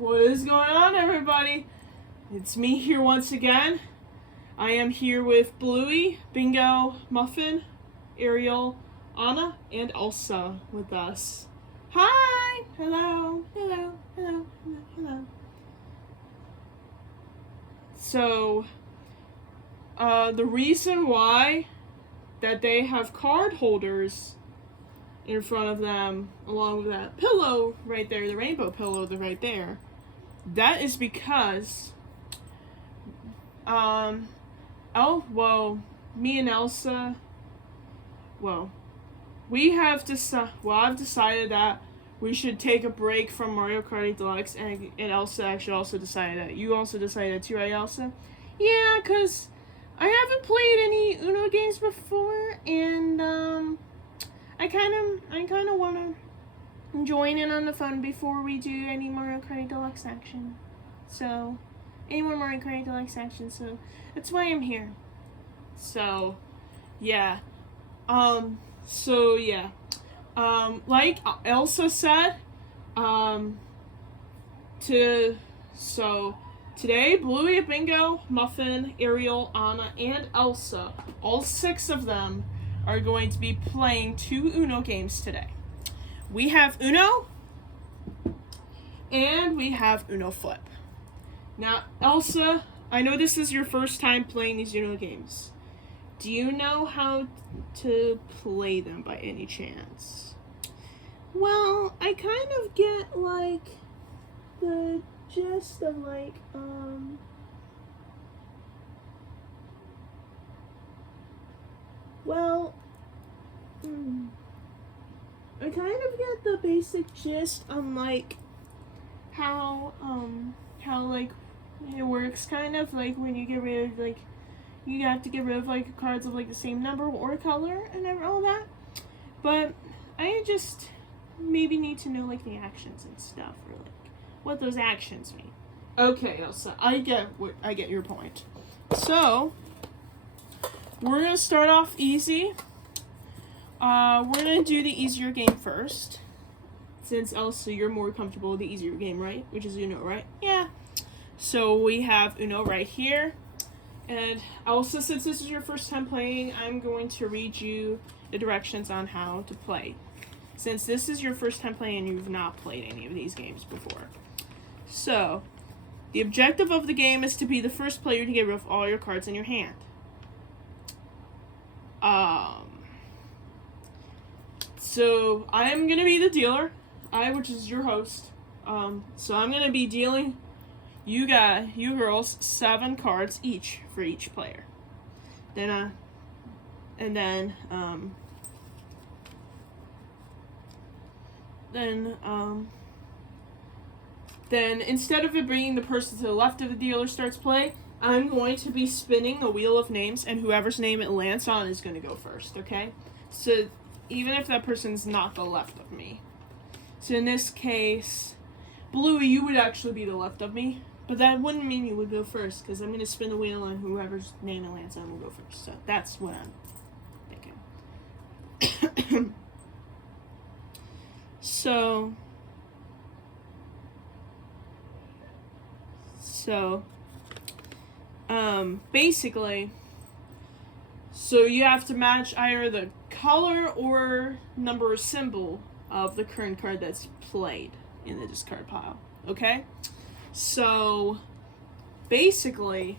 What is going on, everybody? It's me here once again. I am here with Bluey, Bingo, Muffin, Ariel, Anna, and Elsa with us. Hi! Hello, hello, hello, hello, hello. So, the reason why that they have card holders in front of them, along with that pillow right there, the rainbow pillow right there, that is because, me and Elsa, I've decided that we should take a break from Mario Kart 8 Deluxe, and Elsa actually also decided that. You also decided that too, right, Elsa? Yeah, because I haven't played any Uno games before, and, I kind of want to join in on the fun before we do any Mario Kart 8 Deluxe action. So, any more Mario Kart 8 Deluxe action, so that's why I'm here. So, yeah. Like Elsa said, today, Bluey, Bingo, Muffin, Ariel, Anna, and Elsa, all 6 of them, are going to be playing 2 Uno games today. We have Uno, and we have Uno Flip. Now, Elsa, I know this is your first time playing these Uno games. Do you know how to play them by any chance? Well, I kind of get, like, the gist of, like, I kind of get the basic gist on, like, how like, it works, kind of, like, when you get rid of, like, you have to get rid of, like, cards of, like, the same number or color and all that. But I just maybe need to know, like, the actions and stuff, or, like, what those actions mean. Okay, Elsa, I get your point. So, we're gonna start off easy. We're gonna do the easier game first. Since, Elsa, you're more comfortable with the easier game, right? Which is Uno, right? Yeah. So we have Uno right here. And Elsa, since this is your first time playing, I'm going to read you the directions on how to play. Since this is your first time playing and you've not played any of these games before. So, the objective of the game is to be the first player to get rid of all your cards in your hand. So I'm gonna be the dealer, which is your host. So I'm gonna be dealing you girls 7 cards each for each player. Then instead of it bringing the person to the left of the dealer starts play, I'm going to be spinning a wheel of names, and whoever's name it lands on is going to go first, okay? So, even if that person's not the left of me. So in this case, Bluey, you would actually be the left of me, but that wouldn't mean you would go first, because I'm going to spin the wheel, and whoever's name it lands on will go first. So that's what I'm thinking. Basically, so you have to match either the color or number or symbol of the current card that's played in the discard pile, okay? So, basically,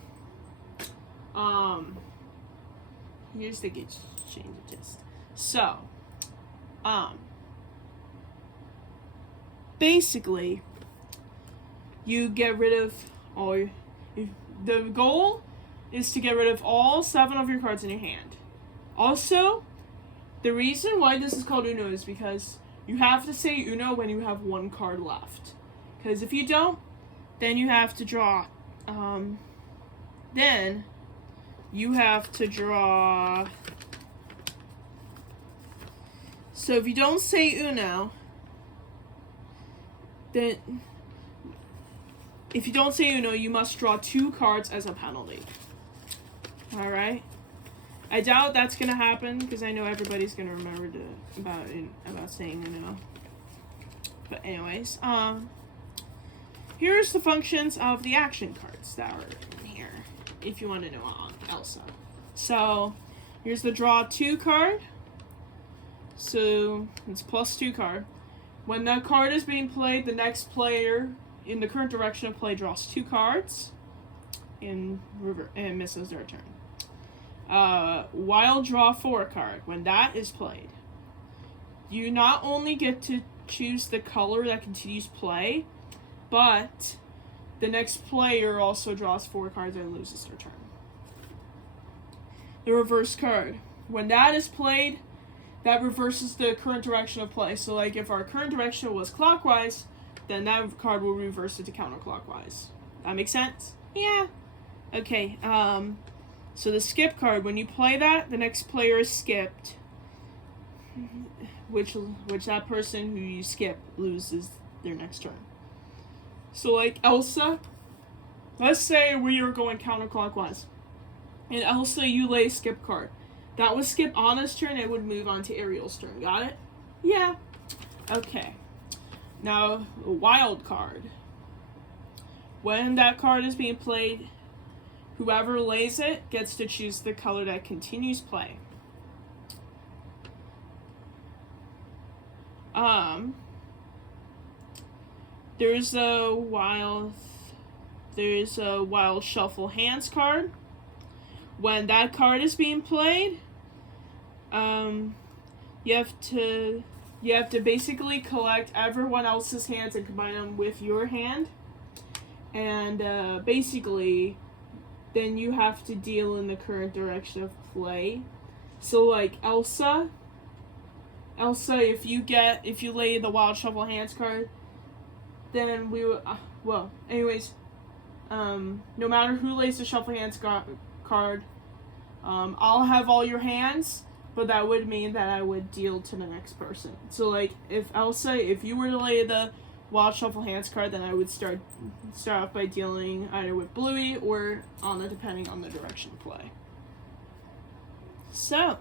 here's the change of gist. So, basically, you get rid of all the goal is to get rid of all 7 of your cards in your hand. Also, the reason why this is called Uno is because you have to say Uno when you have 1 card left. Because if you don't, then you have to draw. Then you have to draw. So if you don't say Uno, then if you don't say Uno, you must draw 2 cards as a penalty. Alright? I doubt that's gonna happen, because I know everybody's gonna remember about saying Uno. But anyways, here's the functions of the action cards that are in here, if you want to know on Elsa. So, here's the draw 2 card. So, it's +2 card. When that card is being played, the next player in the current direction of play draws 2 cards and misses their turn. Wild draw 4 card. When that is played, you not only get to choose the color that continues play, but the next player also draws 4 cards and loses their turn. The reverse card. When that is played, that reverses the current direction of play. So, like, if our current direction was clockwise, then that card will reverse it to counterclockwise. That makes sense? Yeah. Okay, so the skip card, when you play that, the next player is skipped. Which that person who you skip loses their next turn. So, like, Elsa, let's say we are going counterclockwise. And Elsa, you lay a skip card. That would skip Anna's turn, it would move on to Ariel's turn. Got it? Yeah. Okay. Now, a wild card. When that card is being played, whoever lays it gets to choose the color that continues play. There's a wild shuffle hands card. When that card is being played, you have to basically collect everyone else's hands and combine them with your hand, and basically, then you have to deal in the current direction of play. So, like, Elsa, if you lay the wild shuffle hands card, then we will. No matter who lays the shuffle hands card, I'll have all your hands, but that would mean that I would deal to the next person. So, like, if you were to lay the wild shuffle hands card, then I would start off by dealing either with Bluey or Anna, depending on the direction of play. So,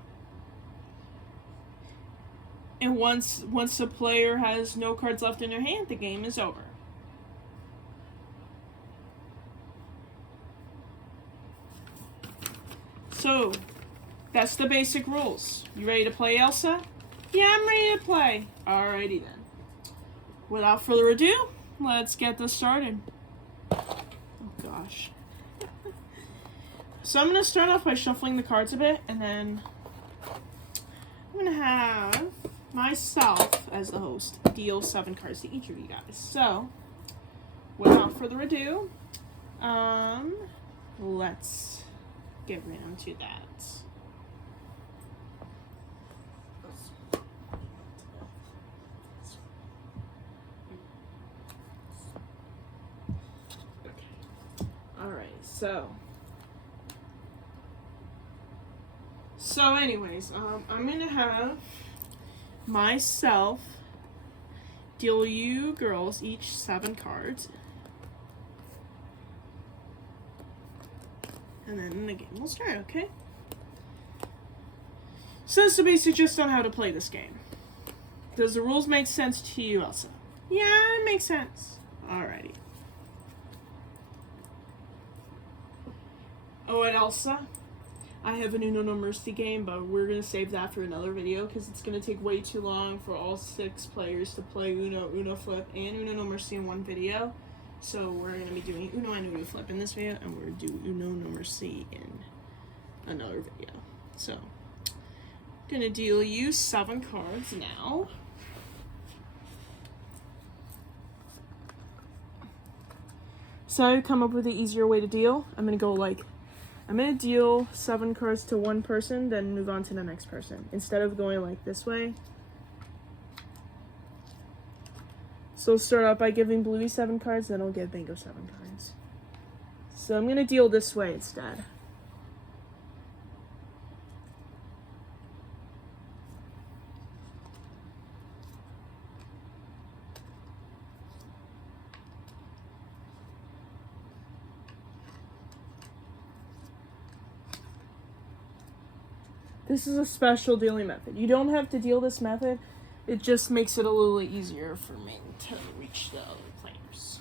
and once the player has no cards left in their hand, the game is over. So, that's the basic rules. You ready to play, Elsa? Yeah, I'm ready to play. Alrighty then. Without further ado, let's get this started. Oh gosh. So I'm going to start off by shuffling the cards a bit, and then I'm going to have myself, as the host, deal 7 cards to each of you guys. So, without further ado, let's get round to that. Alright, so anyways, I'm gonna have myself deal you girls each 7 cards. And then the game will start, okay? So that's the basic gist on how to play this game. Does the rules make sense to you, Elsa? Yeah, it makes sense. Alrighty. Oh, and Elsa, I have an Uno No Mercy game, but we're going to save that for another video because it's going to take way too long for all 6 players to play Uno, Uno Flip, and Uno No Mercy in one video. So we're going to be doing Uno and Uno Flip in this video, and we're going to do Uno No Mercy in another video. So, I'm going to deal you 7 cards now. So I come up with an easier way to deal. I'm going to deal 7 cards to one person, then move on to the next person, instead of going like this way. So I'll start out by giving Bluey 7 cards, then I'll give Bingo 7 cards. So I'm going to deal this way instead. This is a special dealing method. You don't have to deal this method. It just makes it a little easier for me to reach the other players.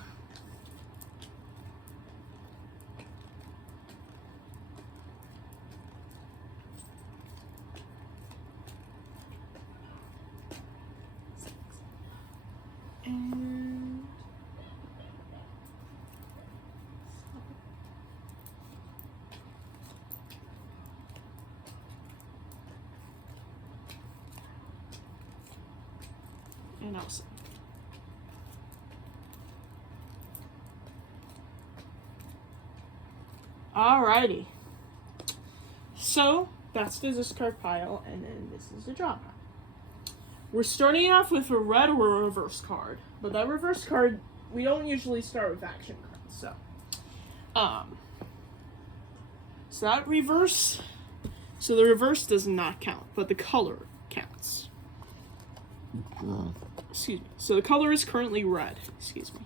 and Elsa. Alrighty. So, that's the discard pile, and then this is the draw pile. We're starting off with a red or a reverse card, but that reverse card, we don't usually start with action cards, so. So that reverse, so the reverse does not count, but the color counts. Excuse me. So the color is currently red. Excuse me.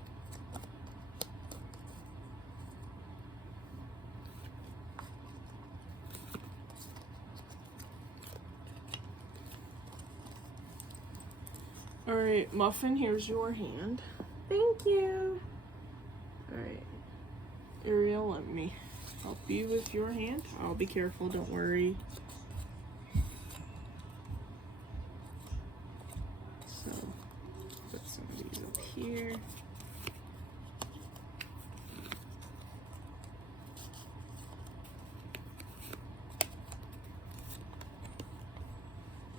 Alright, Muffin, here's your hand. Thank you. Alright. Ariel, let me help you with your hand. I'll be careful, don't worry. So, put some of these up here.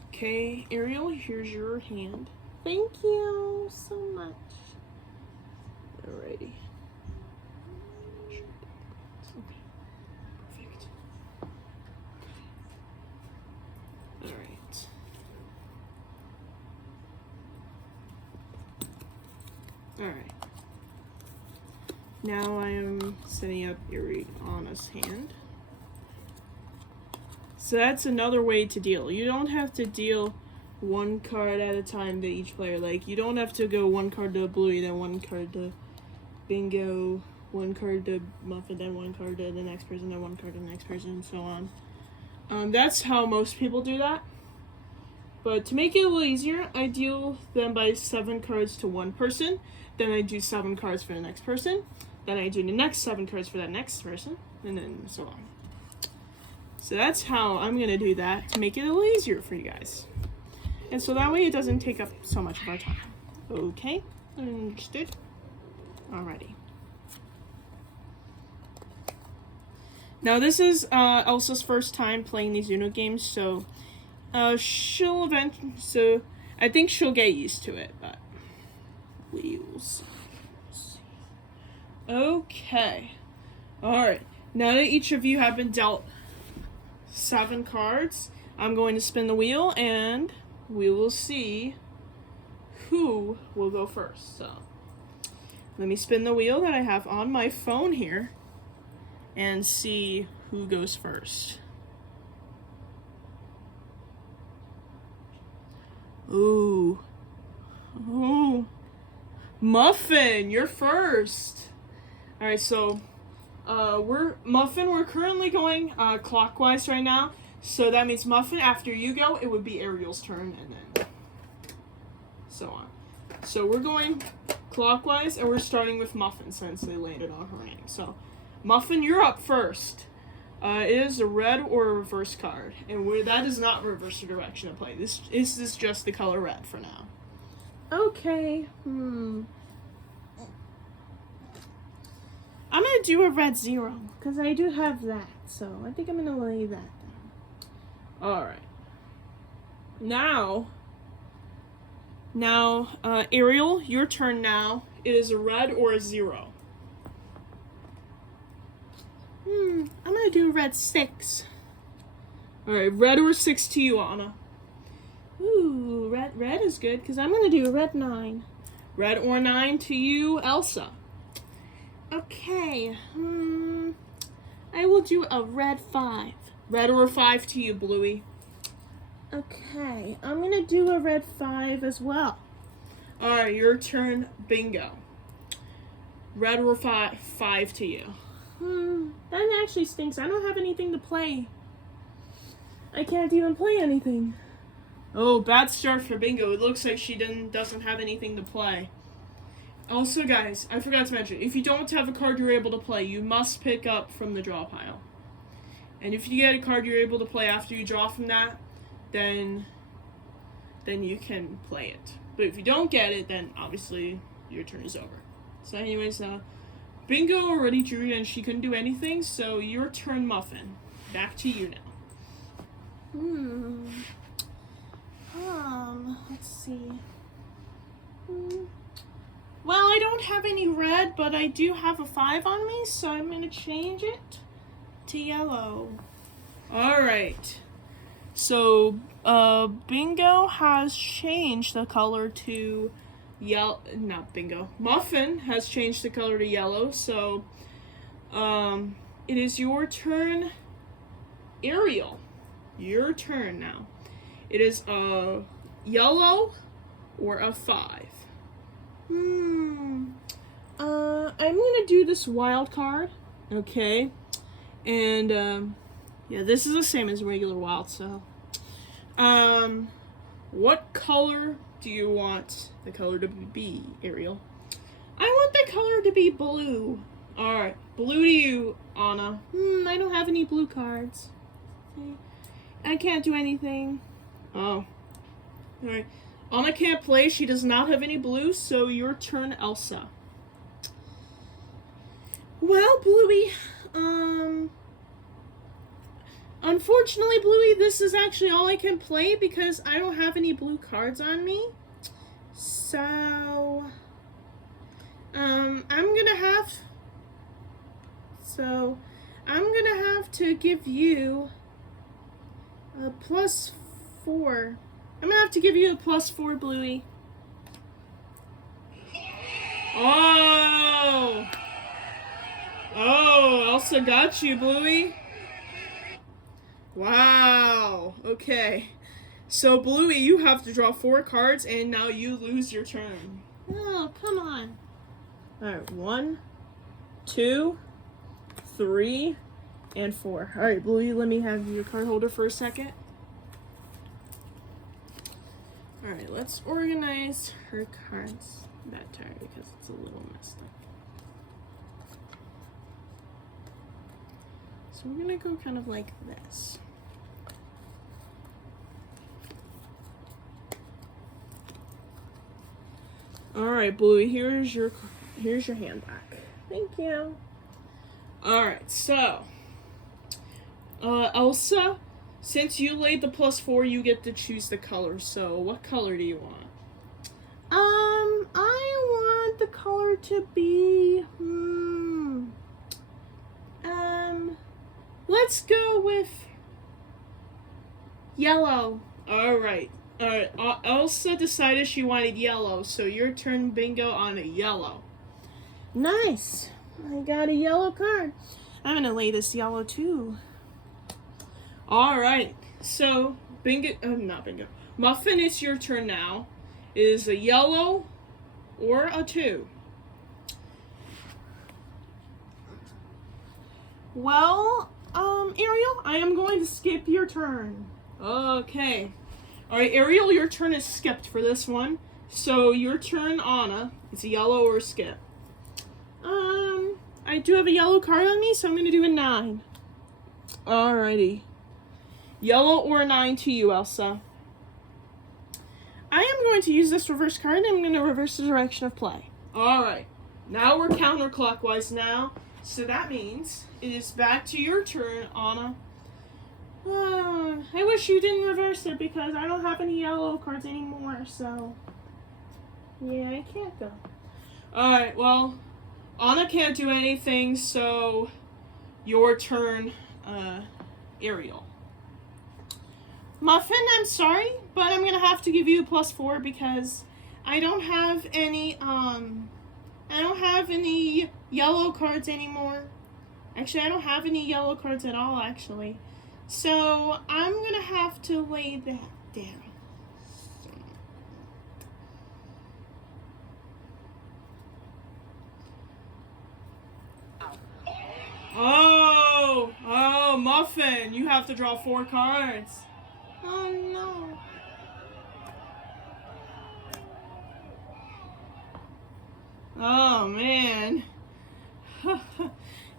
Okay, Ariel, here's your hand. Thank you so much. Alrighty. Okay, perfect. Alright. Alright. Now I am setting up Ariana's hand. So that's another way to deal. You don't have to deal one card at a time to each player. Like, you don't have to go one card to Bluey, then one card to Bingo, one card to Muffin, then one card to the next person, then one card to the next person, and so on. That's how most people do that. But to make it a little easier, I deal them by 7 cards to one person, then I do 7 cards for the next person, then I do the next 7 cards for that next person, and then so on. So that's how I'm going to do that to make it a little easier for you guys. And so that way it doesn't take up so much of our time. Okay, understood? Alrighty. Now this is Elsa's first time playing these Uno games, so I think she'll get used to it, but we'll see. Okay. Alright, now that each of you have been dealt 7 cards, I'm going to spin the wheel and we will see who will go first. So let me spin the wheel that I have on my phone here and see who goes first. Ooh. Muffin, you're first. Alright, so we're currently going clockwise right now. So that means Muffin, after you go, it would be Ariel's turn, and then so on. So we're going clockwise, and we're starting with Muffin since they landed on her name. So, Muffin, you're up first. It is a red or a reverse card, and that is not reverse the direction of play. This is just the color red for now. Okay. I'm gonna do a red 0 because I do have that. So I think I'm gonna lay that down. Alright. Now, Ariel, your turn now. It is a red or a 0. I'm gonna do a red 6. Alright, red or 6 to you, Anna. Ooh, red is good, because I'm gonna do a red 9. Red or 9 to you, Elsa. Okay, I will do a red 5. Red or 5 to you, Bluey. Okay, I'm gonna do a red 5 as well. Alright, your turn, Bingo. Red or 5 to you. That actually stinks. I don't have anything to play. I can't even play anything. Oh, bad start for Bingo. It looks like she doesn't have anything to play. Also, guys, I forgot to mention, if you don't have a card you're able to play, you must pick up from the draw pile. And if you get a card you're able to play after you draw from that, then you can play it. But if you don't get it, then obviously your turn is over. So anyways, Bingo already drew and she couldn't do anything, so your turn, Muffin. Back to you now. Let's see. Well, I don't have any red, but I do have a 5 on me, so I'm going to change it to yellow. Alright. So, Bingo has changed the color to yellow. Not Bingo. Muffin has changed the color to yellow, so, it is your turn, Ariel. Your turn now. It is a yellow or a 5. I'm gonna do this wild card, okay? And, yeah, this is the same as regular wild, so. What color do you want the color to be, Ariel? I want the color to be blue. Alright, blue to you, Anna. I don't have any blue cards. I can't do anything. Oh. Alright. Anna can't play. She does not have any blue, so your turn, Elsa. Well, Bluey, unfortunately, Bluey, this is actually all I can play because I don't have any blue cards on me. So, I'm gonna have to give you a +4. I'm gonna have to give you a +4, Bluey. Oh! Oh, Elsa got you, Bluey. Wow. Okay. So, Bluey, you have to draw 4 cards, and now you lose your turn. Oh, come on. Alright, 1, 2, 3, and 4. Alright, Bluey, let me have your card holder for a second. Alright, let's organize her cards better because it's a little messed up. So we're gonna go kind of like this. Alright, Bluey, here's your hand back. Thank you. Alright, so Elsa, since you laid the +4, you get to choose the color. So what color do you want? I want the color to be let's go with yellow. Alright. Alright, Elsa decided she wanted yellow, so your turn, Bingo, on a yellow. Nice. I got a yellow card. I'm gonna lay this yellow too. Alright, so not Bingo. Muffin, it's your turn now. Is a yellow or a 2? Well, Ariel, I am going to skip your turn. Okay. Alright, Ariel, your turn is skipped for this one. So, your turn, Anna. It's a yellow or a skip. I do have a yellow card on me, so I'm going to do a 9. Alrighty. Yellow or a 9 to you, Elsa. I am going to use this reverse card, and I'm going to reverse the direction of play. Alright. Now we're counterclockwise now. So that means it is back to your turn, Anna. I wish you didn't reverse it because I don't have any yellow cards anymore, so yeah, I can't go. Alright, well, Anna can't do anything, so your turn, Ariel. Muffin, I'm sorry, but I'm gonna have to give you a +4 because I don't have any yellow cards anymore. Actually, I don't have any yellow cards at all, actually. So, I'm gonna have to lay that down. Oh, Muffin, you have to draw 4 cards. Oh, no. Oh, man.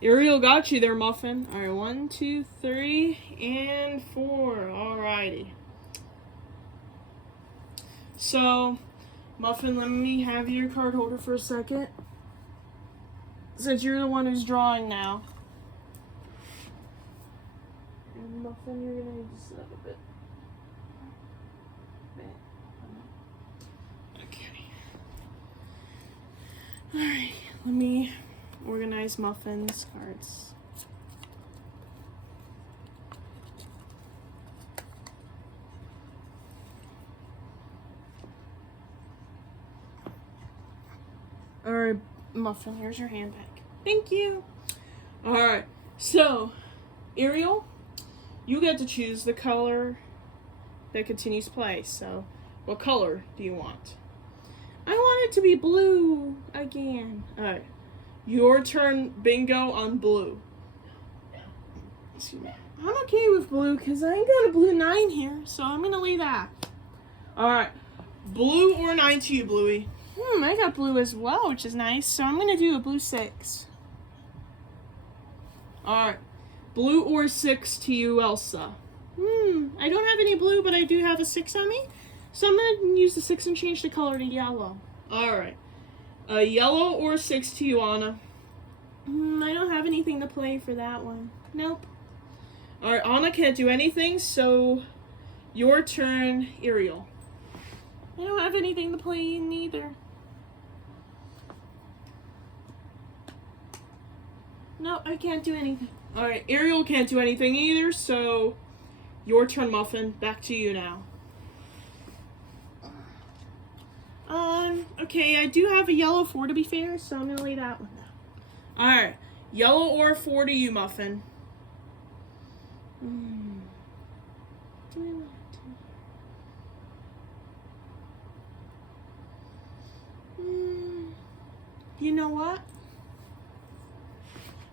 Ariel got you there, Muffin. Alright, 1, 2, 3, and 4. Alrighty. So, Muffin, let me have your card holder for a second. Since you're the one who's drawing now. And Muffin, you're gonna need to sit up a bit. Okay. Let me organize Muffin's cards. Alright, Muffin, here's your hand back. Thank you. Alright, so, Ariel, you get to choose the color that continues play. So, what color do you want? I want it to be blue again. Alright, your turn, bingo, on blue. Excuse me. I'm okay with blue because I ain't got a blue 9 here, so I'm going to leave that. Alright, blue or 9 to you, Bluey? I got blue as well, which is nice. So I'm going to do a blue 6. Alright. Blue or 6 to you, Elsa? I don't have any blue, but I do have a 6 on me. So I'm going to use the 6 and change the color to yellow. Alright. Yellow or 6 to you, Anna? I don't have anything to play for that one. Nope. Alright, Anna can't do anything, so your turn, Ariel. I don't have anything to play in either. No, I can't do anything. Alright, Ariel can't do anything either, so your turn, Muffin. Back to you now. Okay, I do have a yellow 4 to be fair, so I'm gonna lay that one down. Alright, yellow or 4 to you, Muffin? Do I want to? You know what?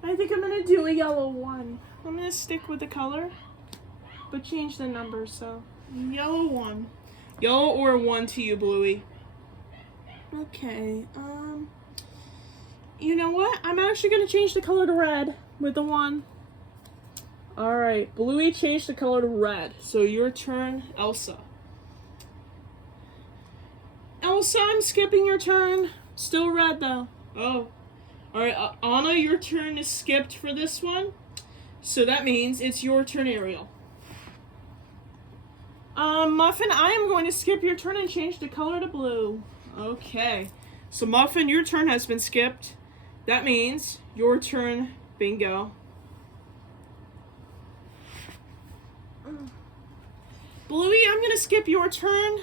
I think I'm gonna do a yellow 1. I'm gonna stick with the color, but change the number, so yellow 1. Yellow or 1 to you, Bluey? Okay, you know what? I'm actually gonna change the color to red with the 1. Alright, Bluey changed the color to red, so your turn, Elsa. Elsa, I'm skipping your turn. Still red, though. Oh. Alright, Anna, your turn is skipped for this one. So that means it's your turn, Ariel. Muffin, I am going to skip your turn and change the color to blue. Okay. So, Muffin, your turn has been skipped. That means your turn, bingo. Bluey, I'm going to skip your turn.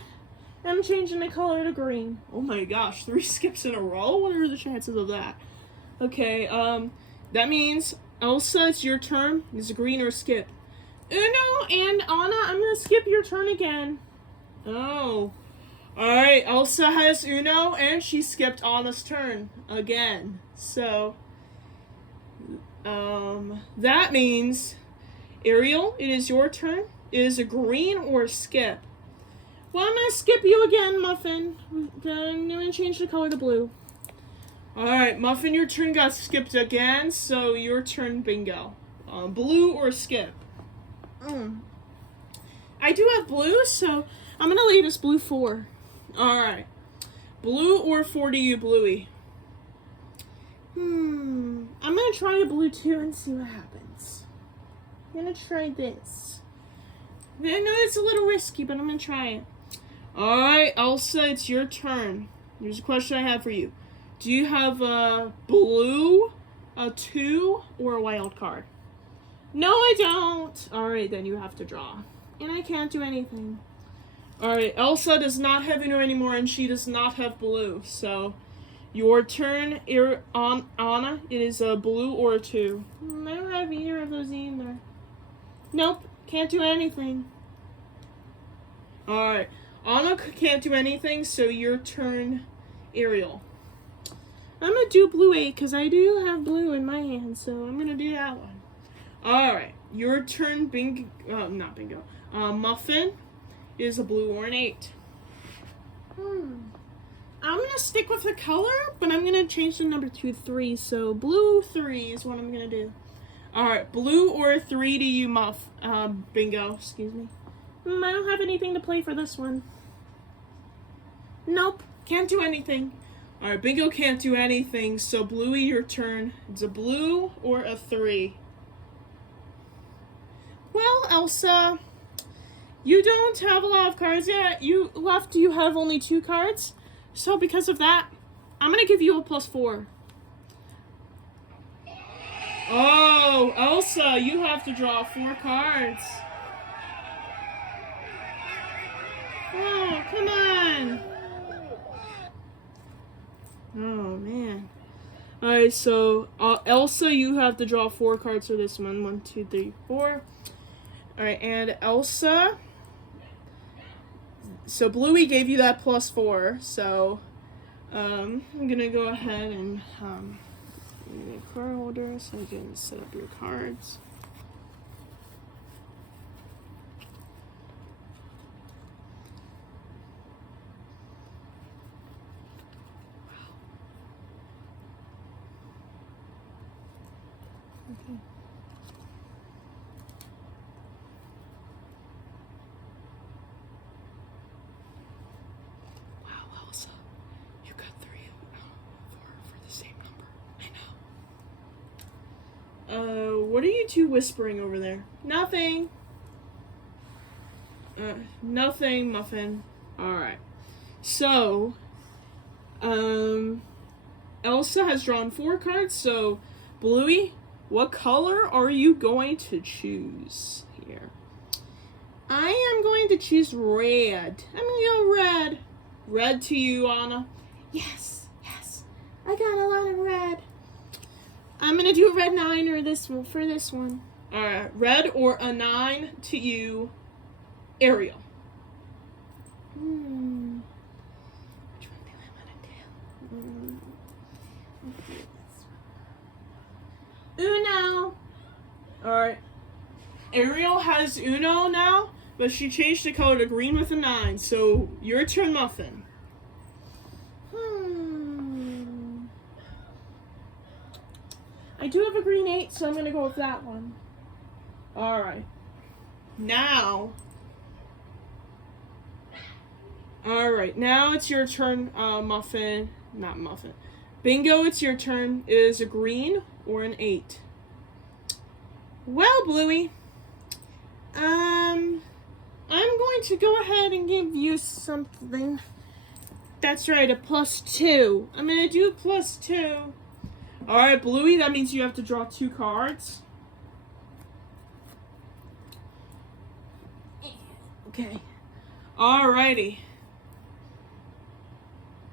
I'm changing the color to green. Oh my gosh, 3 skips in a row? What are the chances of that? Okay, that means, Elsa, it's your turn. It's a green or skip. Uno and Anna, I'm gonna skip your turn again. Oh. Alright, Elsa has Uno, and she skipped Anna's turn again. So, that means, Ariel, it is your turn. It is a green or a skip. Well, I'm gonna skip you again, Muffin. I'm gonna change the color to blue. Alright, Muffin, your turn got skipped again, so your turn, bingo. Blue or skip? I do have blue, so I'm gonna lay this blue 4. Alright. Blue or 4 to you, Bluey? I'm gonna try a blue 2 and see what happens. I'm gonna try this. I know it's a little risky, but I'm gonna try it. Alright, Elsa, it's your turn. Here's a question I have for you. Do you have a blue, a 2, or a wild card? No, I don't. Alright, then you have to draw. And I can't do anything. Alright, Elsa does not have Uno anymore, and she does not have blue. So, your turn, Anna. It is a blue or a 2. I don't have either of those either. Nope, can't do anything. Alright, Anna can't do anything, so your turn, Ariel. I'm gonna do blue 8 because I do have blue in my hand, so I'm gonna do that one. Alright, your turn, not bingo. Muffin is a blue or an 8. I'm gonna stick with the color, but I'm gonna change the number to 3, so blue 3 is what I'm gonna do. Alright, blue or 3 to you, bingo, excuse me. I don't have anything to play for this one. Nope, can't do anything. Alright, bingo can't do anything, so Bluey, your turn. It's a blue or a 3. Well, Elsa, you don't have a lot of cards yet. You have only 2 cards. So because of that, I'm going to give you a +4. Oh, Elsa, you have to draw 4 cards. Oh, come on. Oh, man. Alright, so Elsa, you have to draw 4 cards for this one. 1, 2, 3, 4. Alright, and Elsa. So Bluey gave you that +4. So I'm gonna go ahead and give me a card holder so I can set up your cards. Okay. Wow, Elsa, you got 3 for the same number. I know. What are you two whispering over there? Nothing. Nothing, Muffin. Alright. So, Elsa has drawn 4 cards, so Bluey, what color are you going to choose here? I am going to choose red. I'm gonna go red. Red to you, Anna. Yes. I got a lot of red. I'm gonna do a red 9 or this one for this one. Alright, red or a 9 to you, Ariel. Which one do I want to do? Uno. Alright. Ariel has Uno now, but she changed the color to green with a 9. So, your turn, Muffin. I do have a green 8, so I'm going to go with that one. Alright. Now it's your turn, Muffin. Not Muffin. Bingo, it's your turn. It is a green or an 8. Well, Bluey, I'm going to go ahead and give you something. That's right, a +2. I'm going to do +2. Alright, Bluey, that means you have to draw 2 cards. Okay. Alrighty.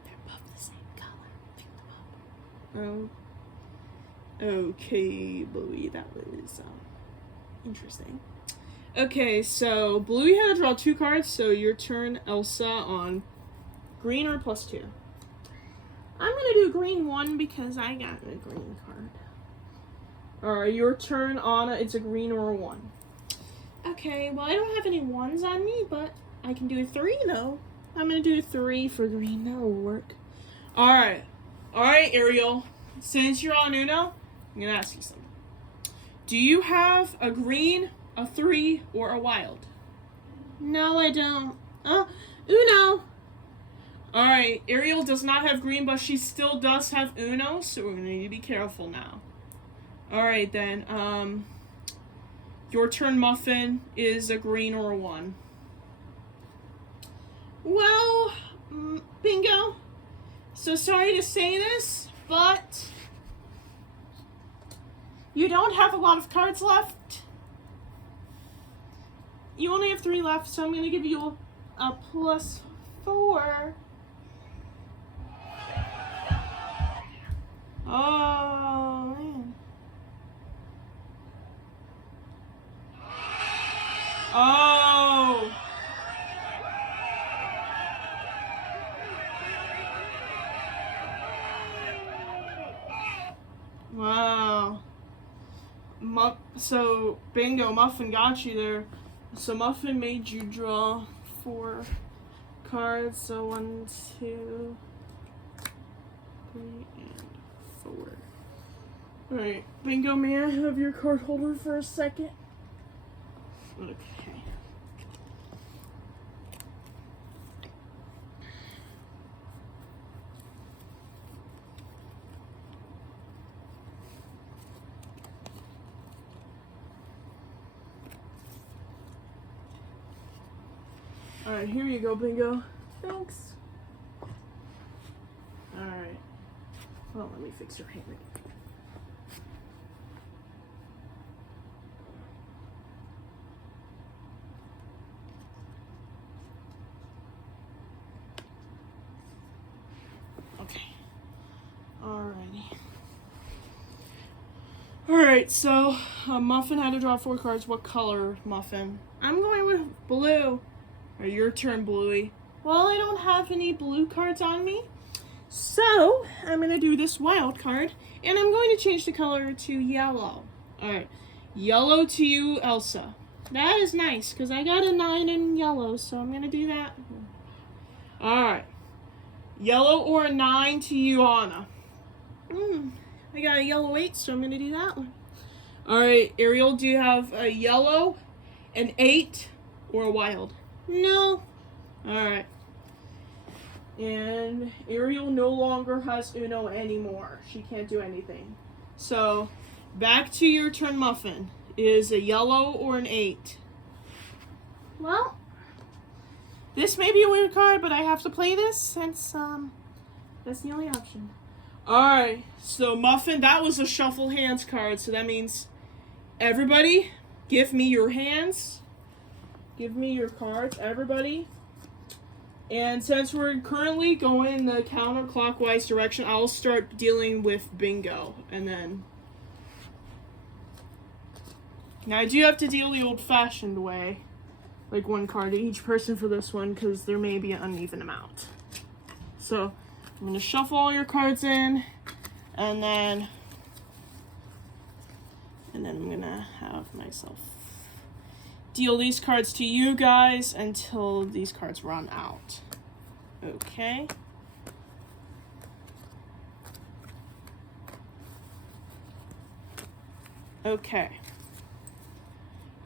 They're both the same color. Pick them up. Oh. Okay, Bluey, that was interesting. Okay, so Bluey had to draw 2 cards, so your turn, Elsa, on green or +2. I'm gonna do green 1 because I got a green card. Alright, your turn, Anna. It's a green or a 1. Okay, well, I don't have any 1s on me, but I can do a 3, though. I'm gonna do a 3 for green. That'll work. Alright, Ariel. Since you're on Uno, I'm gonna ask you something. Do you have a green, a 3, or a wild? No, I don't. Uno. Alright, Ariel does not have green, but she still does have Uno, so we need to be careful now. Alright then, your turn, Muffin, is a green or a 1. Well, Bingo, so sorry to say this, but you don't have a lot of cards left. You only have 3 left, so I'm going to give you a +4. Oh, man. Oh. Wow. So, Bingo, Muffin got you there. So, Muffin made you draw 4 cards. So, 1, 2, 3, and 4. Alright, Bingo, may I have your card holder for a second? Okay. Alright, here you go, Bingo. Thanks. Alright. Well, let me fix your hand. Alright, so Muffin had to draw 4 cards. What color, Muffin? I'm going with blue. Or your turn, Bluey. Well, I don't have any blue cards on me. So, I'm going to do this wild card. And I'm going to change the color to yellow. Alright. Yellow to you, Elsa. That is nice, because I got a 9 in yellow. So, I'm going to do that. Alright. Yellow or a 9 to you, Anna. I got a yellow 8, so I'm going to do that one. Alright, Ariel, do you have a yellow, an 8, or a wild? No. Alright. And Ariel no longer has Uno anymore. She can't do anything. So, back to your turn, Muffin. Is a yellow or an 8? Well, this may be a weird card, but I have to play this since that's the only option. Alright, so Muffin, that was a shuffle hands card, so that means everybody, give me your hands. Give me your cards, everybody. And since we're currently going in the counterclockwise direction, I'll start dealing with bingo. And then... Now, I do have to deal the old-fashioned way. Like 1 card to each person for this one, because there may be an uneven amount. So... I'm going to shuffle all your cards in, and then I'm going to have myself deal these cards to you guys until these cards run out. Okay. Okay.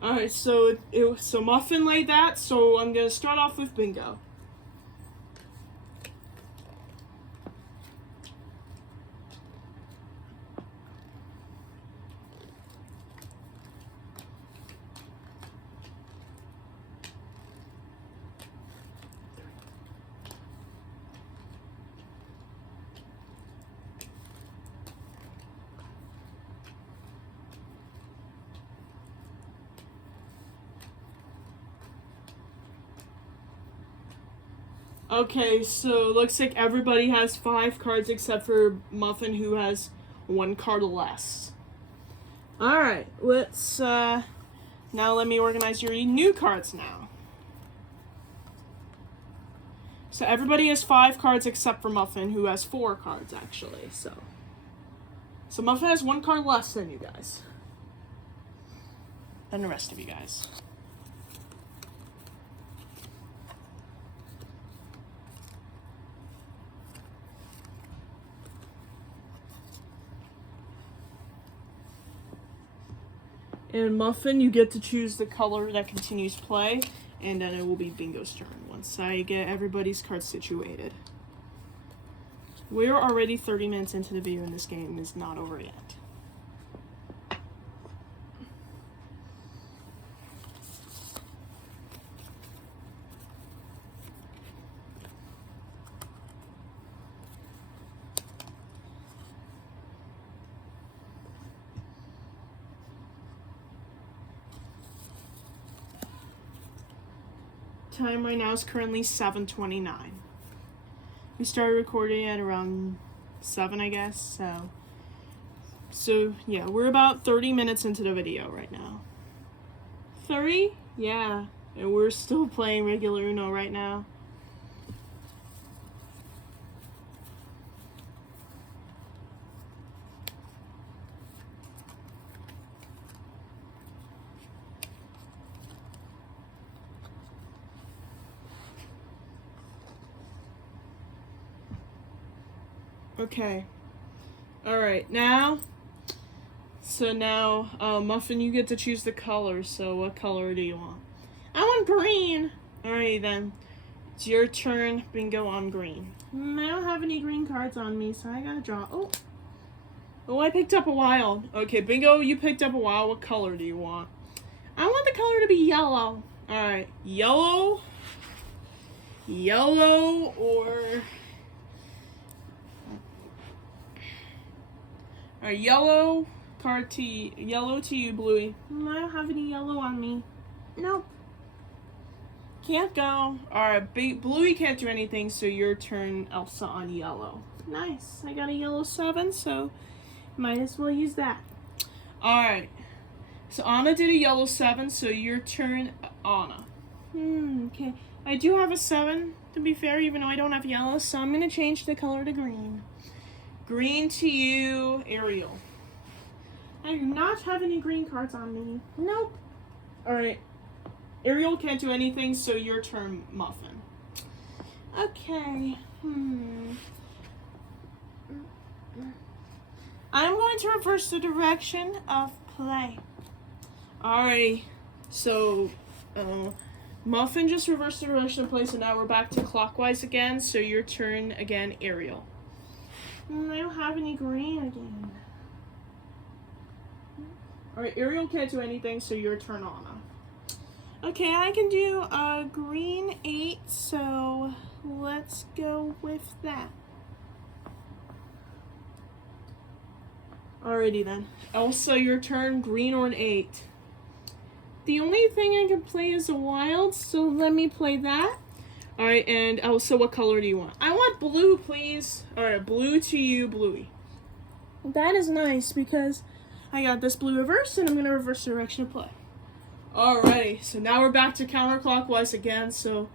Alright, so Muffin laid that, so I'm going to start off with bingo. Okay, so looks like everybody has 5 cards except for Muffin, who has 1 card less. Alright, let's, now let me organize your new cards now. So everybody has 5 cards except for Muffin, who has 4 cards, actually, so. So Muffin has 1 card less than you guys. Than the rest of you guys. And Muffin, you get to choose the color that continues play, and then it will be Bingo's turn once I get everybody's cards situated. We're already 30 minutes into the video and this game is not over yet. Time right now is currently 7:29. We started recording at around 7, I guess, so yeah, we're about 30 minutes into the video right now. 30? Yeah, and we're still playing regular Uno right now. Okay. Alright, now, Muffin, you get to choose the color, so what color do you want? I want green! Alright then, it's your turn, Bingo, on green. I don't have any green cards on me, so I gotta draw. Oh, I picked up a wild. Okay, Bingo, you picked up a wild, what color do you want? I want the color to be yellow. Alright, yellow, or... Alright, yellow to you, Bluey. I don't have any yellow on me. Nope. Can't go. Alright, Bluey can't do anything, so your turn, Elsa, on yellow. Nice. I got a yellow 7, so might as well use that. Alright. So Anna did a yellow 7, so your turn, Anna. Okay. I do have a 7, to be fair, even though I don't have yellow, so I'm going to change the color to green. Green to you, Ariel. I do not have any green cards on me. Nope. Alright. Ariel can't do anything, so your turn, Muffin. Okay. I'm going to reverse the direction of play. Alright. So, Muffin just reversed the direction of play, so now we're back to clockwise again. So your turn again, Ariel. I don't have any green again. Alright, Ariel can't do anything, so your turn, Anna. Okay, I can do a green 8, so let's go with that. Alrighty then. Elsa, your turn, green or an 8. The only thing I can play is a wild, so let me play that. Alright, and Elsa, what color do you want? I want blue, please. Alright, blue to you, Bluey. That is nice, because I got this blue reverse, and I'm going to reverse the direction of play. Alrighty, so now we're back to counterclockwise again, so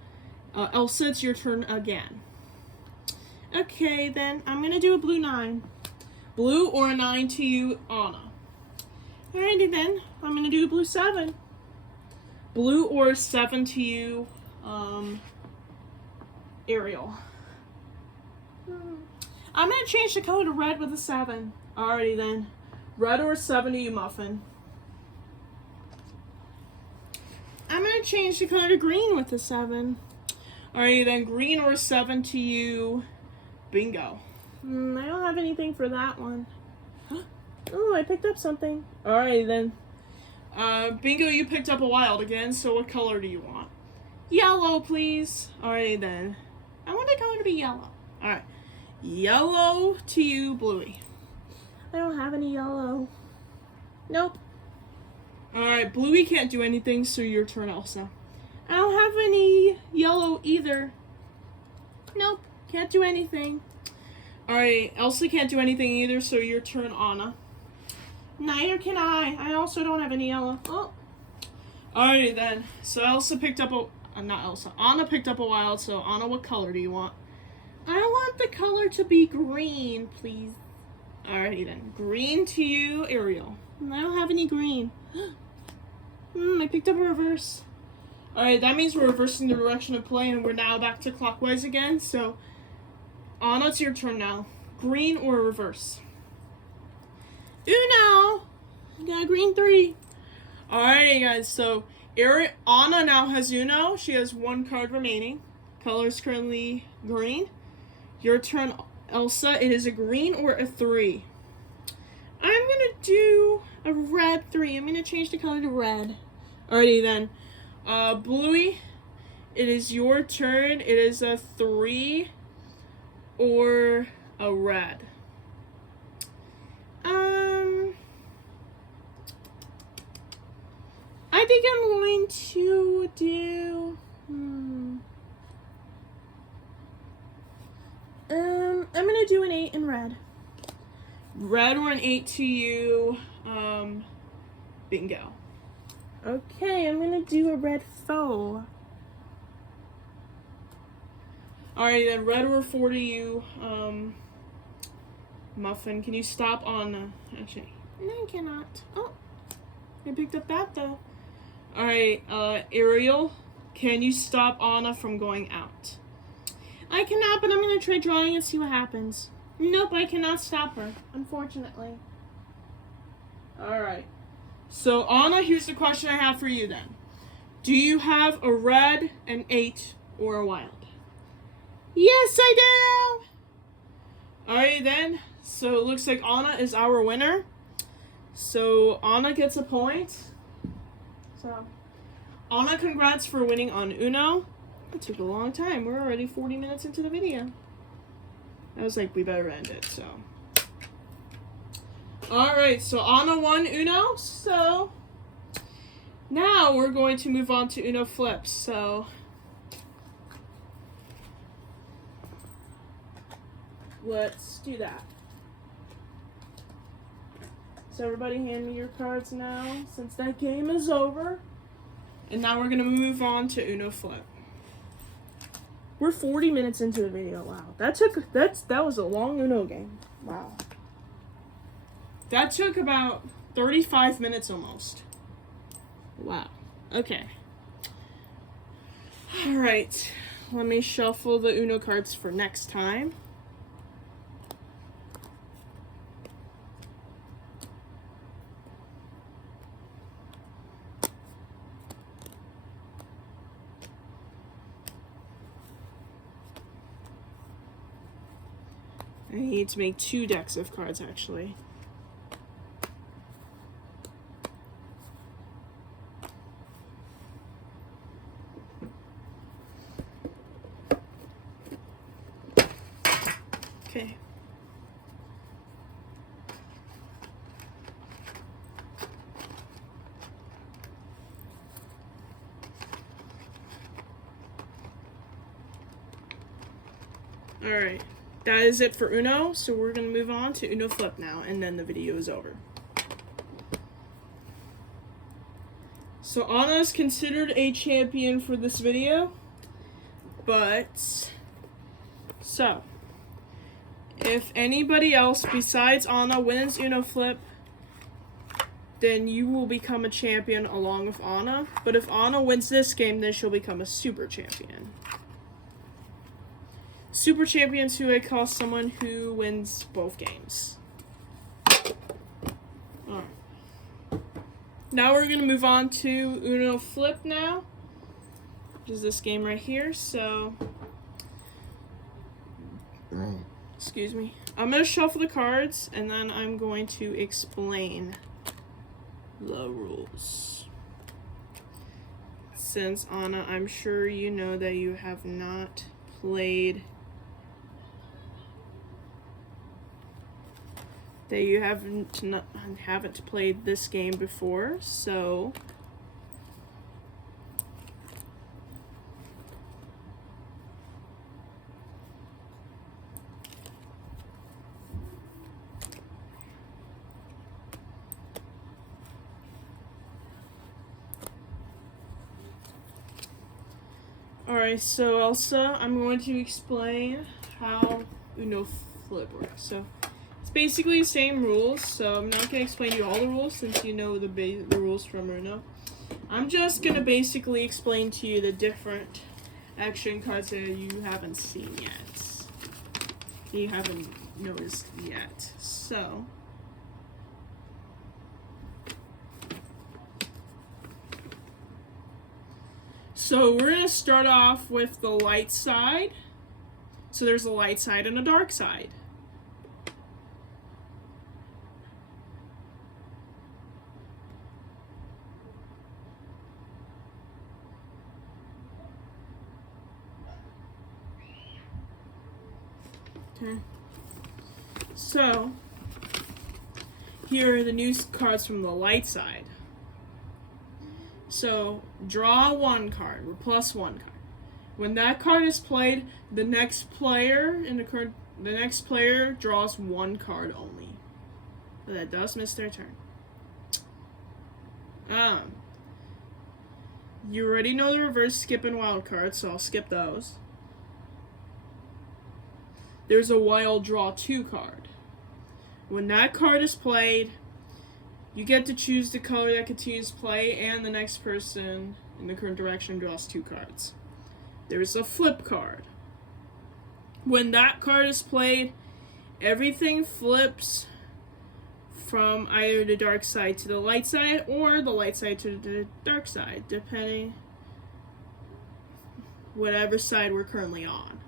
Elsa, it's your turn again. Okay, then I'm going to do a blue 9. Blue or a 9 to you, Anna. Alrighty then, I'm going to do a blue 7. Blue or a 7 to you, Ariel. I'm going to change the color to red with a 7. Alrighty then. Red or a 7 to you, Muffin. I'm going to change the color to green with a 7. Alrighty then, green or a 7 to you, Bingo. I don't have anything for that one. Oh, I picked up something. Alrighty then. Bingo, you picked up a wild again, so what color do you want? Yellow, please. Alrighty then. I want the color to be yellow. Alright. Yellow to you, Bluey. I don't have any yellow. Nope. Alright, Bluey can't do anything, so your turn, Elsa. I don't have any yellow either. Nope, can't do anything. Alright, Elsa can't do anything either, so your turn, Anna. Neither can I. I also don't have any yellow. Oh. Alrighty then. So Elsa picked up a... not Elsa. Anna picked up a wild, so Anna, what color do you want? I want the color to be green, please. Alrighty then. Green to you, Ariel. I don't have any green. I picked up a reverse. Alright, that means we're reversing the direction of play, and we're now back to clockwise again, so... Anna, it's your turn now. Green or reverse? Uno! Got a green 3. Alrighty, guys, so... Anna now has Uno. She has 1 card remaining. Color is currently green. Your turn, Elsa. It is a green or a 3. I'm gonna do a red 3. I'm gonna change the color to red. Alrighty then. Bluey, it is your turn. It is a 3 or a red. I think I'm going to do... I'm gonna do an 8 in red. Red or an 8 to you, Bingo. Okay, I'm gonna do a red 4. Alright, then red or 4 to you, Muffin. Can you stop on, actually, no, I cannot. Oh, I picked up that though. Alright, Ariel, can you stop Anna from going out? I cannot, but I'm gonna try drawing and see what happens. Nope, I cannot stop her, unfortunately. Alright. So, Anna, here's the question I have for you then. Do you have a red, an 8, or a wild? Yes, I do! Alright then. So, it looks like Anna is our winner. So, Anna gets a point. So, Anna, congrats for winning on Uno. It took a long time. We're already 40 minutes into the video. I was like, we better end it, so. Alright, so Anna won Uno, so now we're going to move on to Uno flips, so let's do that. So everybody hand me your cards now, since that game is over. And now we're gonna move on to Uno Flip. We're 40 minutes into the video. Wow, that was a long Uno game. Wow, that took about 35 minutes almost. Wow. Okay. All right. Let me shuffle the Uno cards for next time. I need to make 2 decks of cards, actually. Okay. All right. That is it for Uno, so we're going to move on to Uno Flip now, and then the video is over. So Anna is considered a champion for this video, but, so, if anybody else besides Anna wins Uno Flip, then you will become a champion along with Anna, but if Anna wins this game, then she'll become a super champion. Super champions who I call someone who wins both games. Alright. Now we're going to move on to Uno Flip now, which is this game right here. So, excuse me. I'm going to shuffle the cards, and then I'm going to explain the rules. Since, Anna, I'm sure you know that you have not played... that you haven't played this game before, so alright, so Elsa, I'm going to explain how Uno Flip works. So basically the same rules, so I'm not going to explain to you all the rules since you know the rules from Uno. I'm just going to basically explain to you the different action cards that you haven't seen yet. You haven't noticed yet. So, we're going to start off with the light side. So there's a light side and a dark side. Okay. So, here are the new cards from the light side. So, draw 1 card, or plus 1 card. When that card is played, the next player draws 1 card only. But that does miss their turn. You already know the reverse skip and wild cards, so I'll skip those. There's a wild draw 2 card. When that card is played, you get to choose the color that continues play, and the next person in the current direction draws 2 cards. There's a flip card. When that card is played, everything flips from either the dark side to the light side, or the light side to the dark side, depending whatever side we're currently on.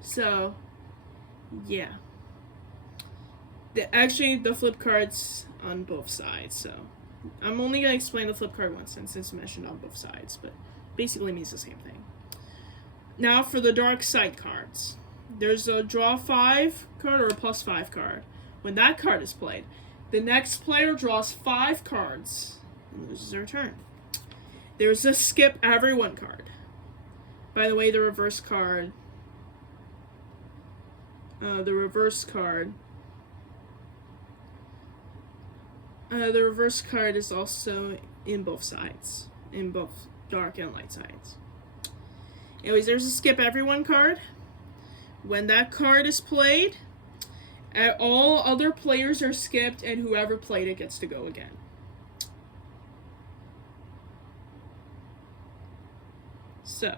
So, yeah. Actually, the flip cards on both sides, so I'm only going to explain the flip card once since it's mentioned on both sides, but basically means the same thing. Now for the dark side cards. There's a draw 5 card or a plus 5 card. When that card is played, the next player draws 5 cards and loses their turn. There's a skip every 1 card. By the way, the reverse card the reverse card. The reverse card is also in both sides, in both dark and light sides. Anyways, there's a skip everyone card. When that card is played, all other players are skipped, and whoever played it gets to go again. So.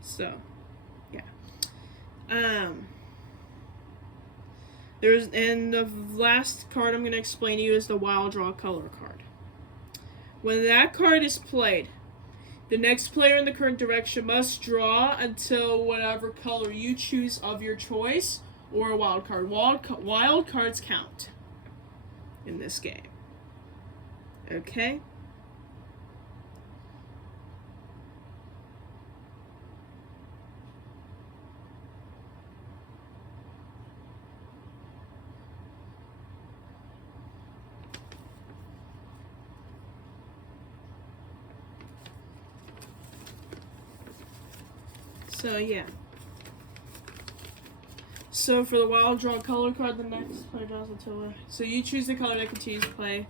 So, yeah. And the last card I'm going to explain to you is the Wild Draw Color card. When that card is played, the next player in the current direction must draw until whatever color you choose of your choice, or a wild card. Wild cards count in this game. Okay? So, yeah. So, for the Wild Draw Color card, the next player draws until... So, you choose the color that continues to play,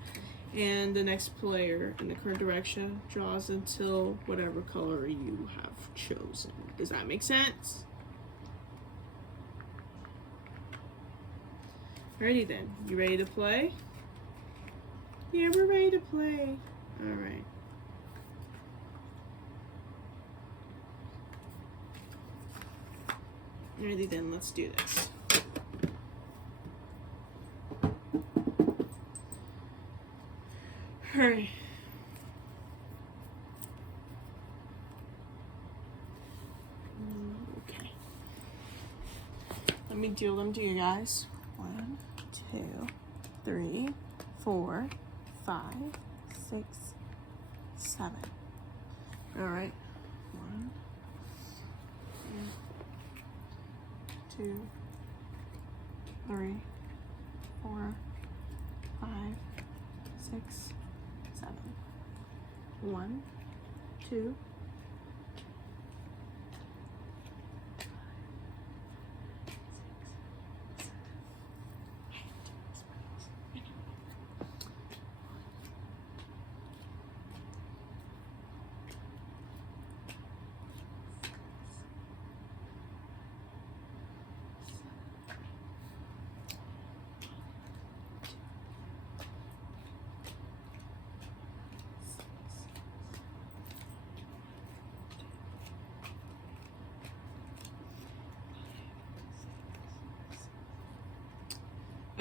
and the next player in the current direction draws until whatever color you have chosen. Does that make sense? Alrighty then. You ready to play? Yeah, we're ready to play. Alright. Alrighty then, let's do this. Alright. Okay. Let me deal them to you guys. 1, 2, 3, 4, 5, 6, 7. Alright. 1, 2, 3, 4, 5, 6, 7. 1, 2,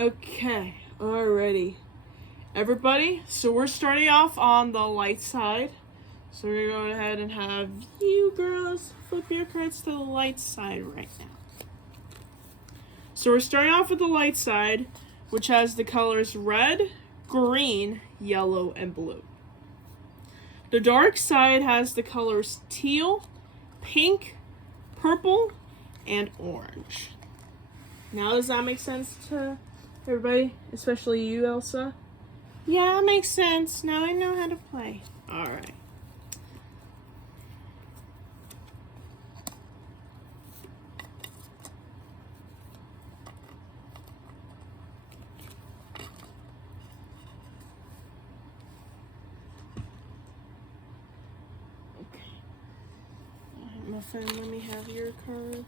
Okay, alrighty. Everybody, so we're starting off on the light side. So we're going to go ahead and have you girls flip your cards to the light side right now. So we're starting off with the light side, which has the colors red, green, yellow, and blue. The dark side has the colors teal, pink, purple, and orange. Now does that make sense to everybody, especially you, Elsa? Yeah, it makes sense. Now I know how to play. Alright. Okay. Alright, Muffin, let me have your cards.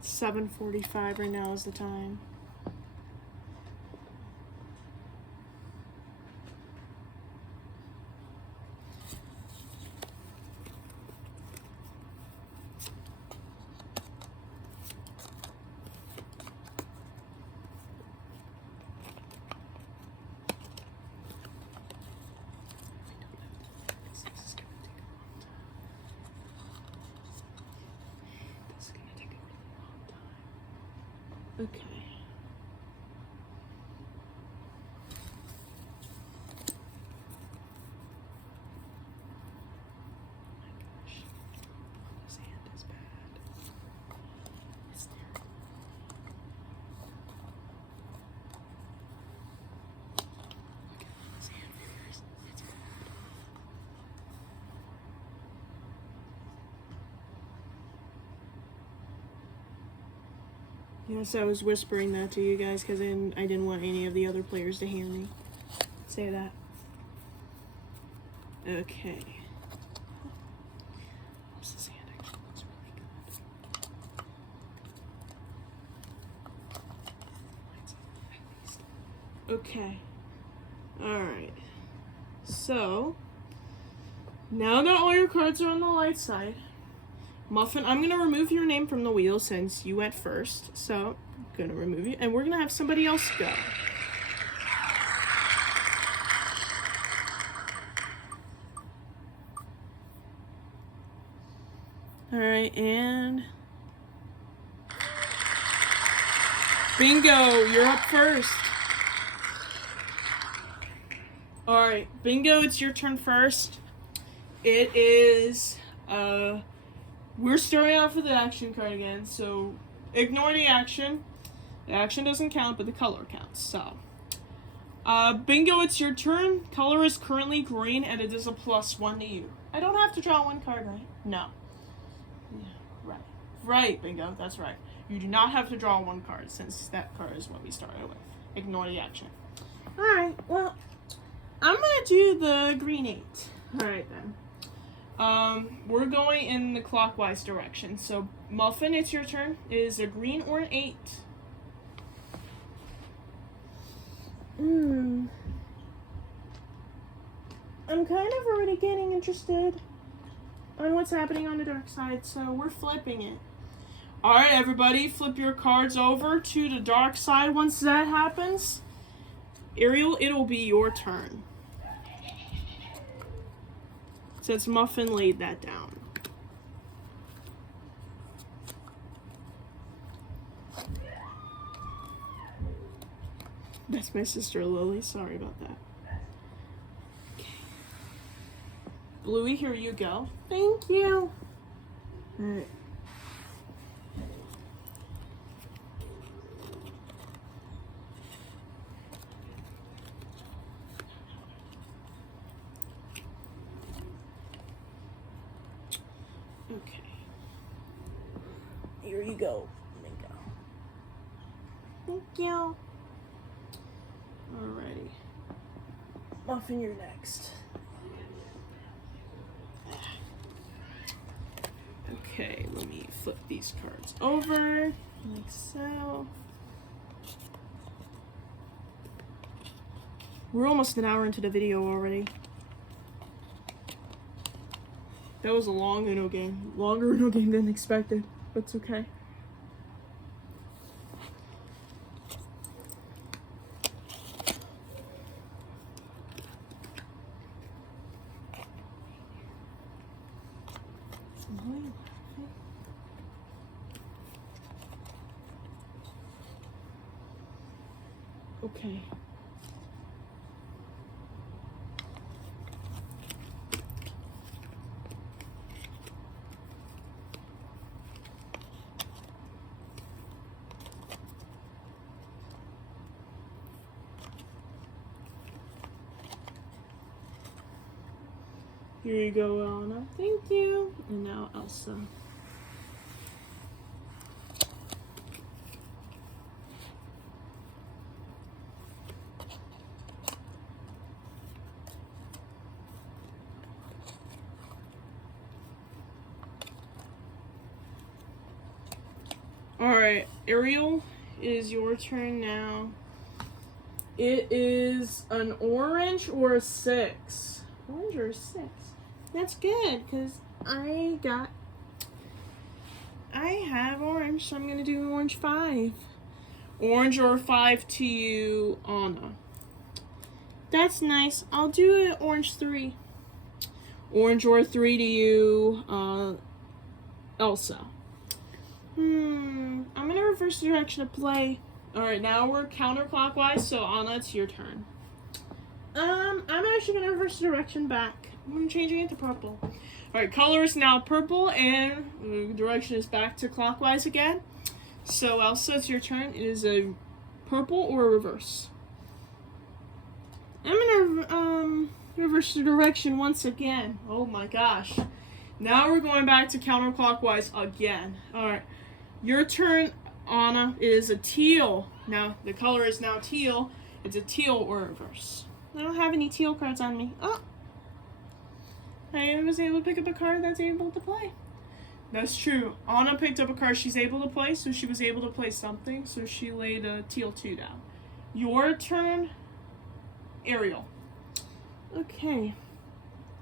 It's 7:45 right now is the time. Okay. Yes, I was whispering that to you guys because I didn't want any of the other players to hear me say that. Okay. Elsa's hand actually looks really good. Okay. Alright. So, now that all your cards are on the light side, Muffin, I'm going to remove your name from the wheel since you went first. So, I'm going to remove you, and we're going to have somebody else go. Alright, and... Bingo, you're up first. Alright, Bingo, it's your turn first. It is, we're starting off with the action card again, so ignore the action. The action doesn't count, but the color counts, so. Bingo, it's your turn. Color is currently green, and it is a +1 to you. I don't have to draw one card, right? No. Yeah, right. Right, Bingo, that's right. You do not have to draw one card, since that card is what we started with. Ignore the action. Alright, well, I'm gonna do the green 8. Alright, then. We're going in the clockwise direction. So, Muffin, it's your turn. It is a green or an 8? I'm kind of already getting interested on what's happening on the dark side, so we're flipping it. Alright, everybody, flip your cards over to the dark side. Once that happens, Ariel, it'll be your turn. Since Muffin laid that down. That's my sister Lily. Sorry about that. Okay. Bluey, here you go. Thank you. Alright. Okay. Here you go. Bingo. Thank you. Alrighty. Muffin, you're next. Okay, let me flip these cards over, like so. We're almost an hour into the video already. That was a long Uno game. Longer Uno game than expected, but it's okay. Okay. Here you go, Anna. Thank you. And now Elsa. Alright, Ariel, it is your turn now. It is an orange or a 6. Orange or a 6? That's good, because I have orange, so I'm going to do orange 5. Orange or 5 to you, Anna. That's nice. I'll do an orange 3. Orange or 3 to you, Elsa. I'm going to reverse the direction of play. Alright, now we're counterclockwise, so Anna, it's your turn. I'm actually going to reverse the direction back. I'm changing it to purple. Alright, color is now purple, and the direction is back to clockwise again. So, Elsa, it's your turn. It is a purple or a reverse. I'm going to reverse the direction once again. Oh my gosh. Now we're going back to counterclockwise again. Alright, your turn, Anna is a teal. Now, the color is now teal. It's a teal or reverse. I don't have any teal cards on me. Oh! I was able to pick up a card that's able to play. That's true. Anna picked up a card she's able to play, so she was able to play something, so she laid a teal 2 down. Your turn, Ariel. Okay.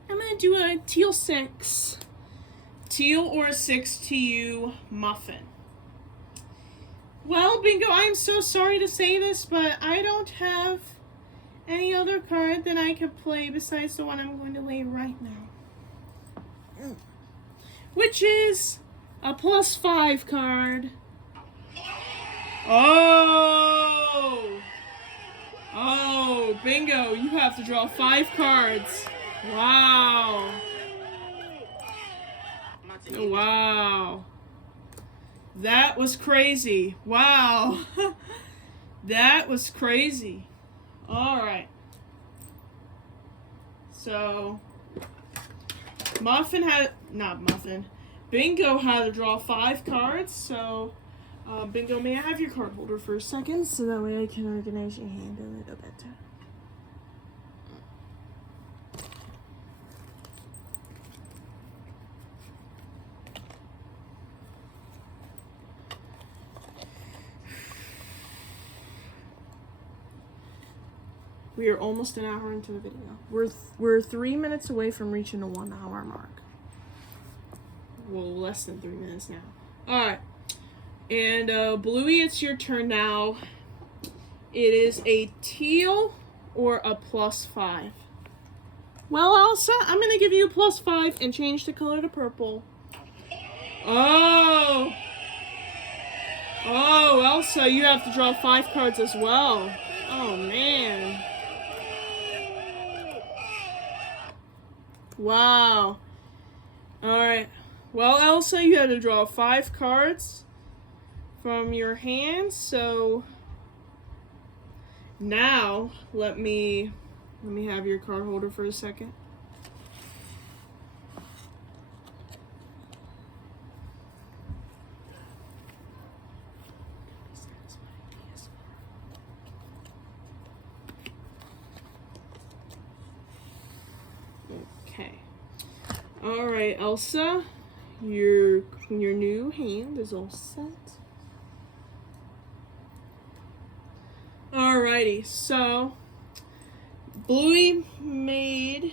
I'm going to do a teal 6. Teal or 6 to you, Muffin. Well, Bingo, I'm so sorry to say this, but I don't have any other card that I could play besides the one I'm going to lay right now. Which is a +5 card. Oh! Oh, Bingo, you have to draw 5 cards. Wow. Wow. That was crazy. Wow. That was crazy. Alright. So, Bingo had to draw 5 cards, so, Bingo, may I have your card holder for a second, so that way I can organize your hand a little better. We are almost an hour into the video. We're 3 minutes away from reaching the 1 hour mark. Well, less than 3 minutes now. Alright. And Bluey, it's your turn now. It is a teal or a +5. Well, Elsa, I'm gonna give you a +5 and change the color to purple. Oh! Oh, Elsa, you have to draw 5 cards as well. Oh, man. Wow. Alright. Well, Elsa, you had to draw 5 cards from your hand, so now let me have your card holder for a second. Okay. All right, Elsa, your new hand is all set. Alrighty, so Bluey made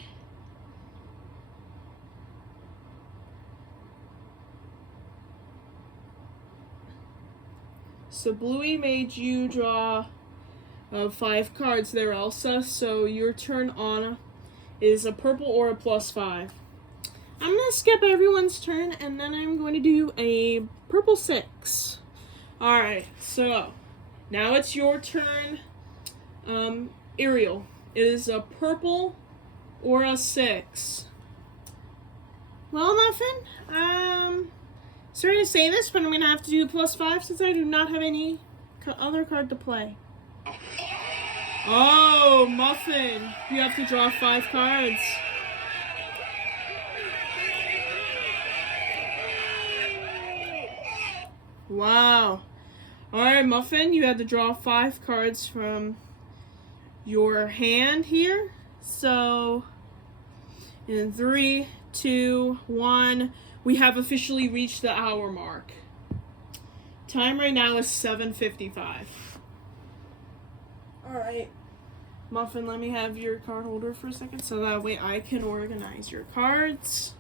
you draw 5 cards there, Elsa. So your turn, Anna, is a purple or a +5. I'm gonna skip everyone's turn and then I'm going to do a purple 6. Alright, so now it's your turn, Ariel. It is a purple or a 6. Well, Muffin, sorry to say this, but I'm going to have to do a +5 since I do not have any other card to play. Oh, Muffin, you have to draw 5 cards. Wow. Alright, Muffin, you had to draw 5 cards from your hand here. So, in 3, 2, 1, we have officially reached the hour mark. Time right now is 7:55. Alright, Muffin, let me have your card holder for a second so that way I can organize your cards.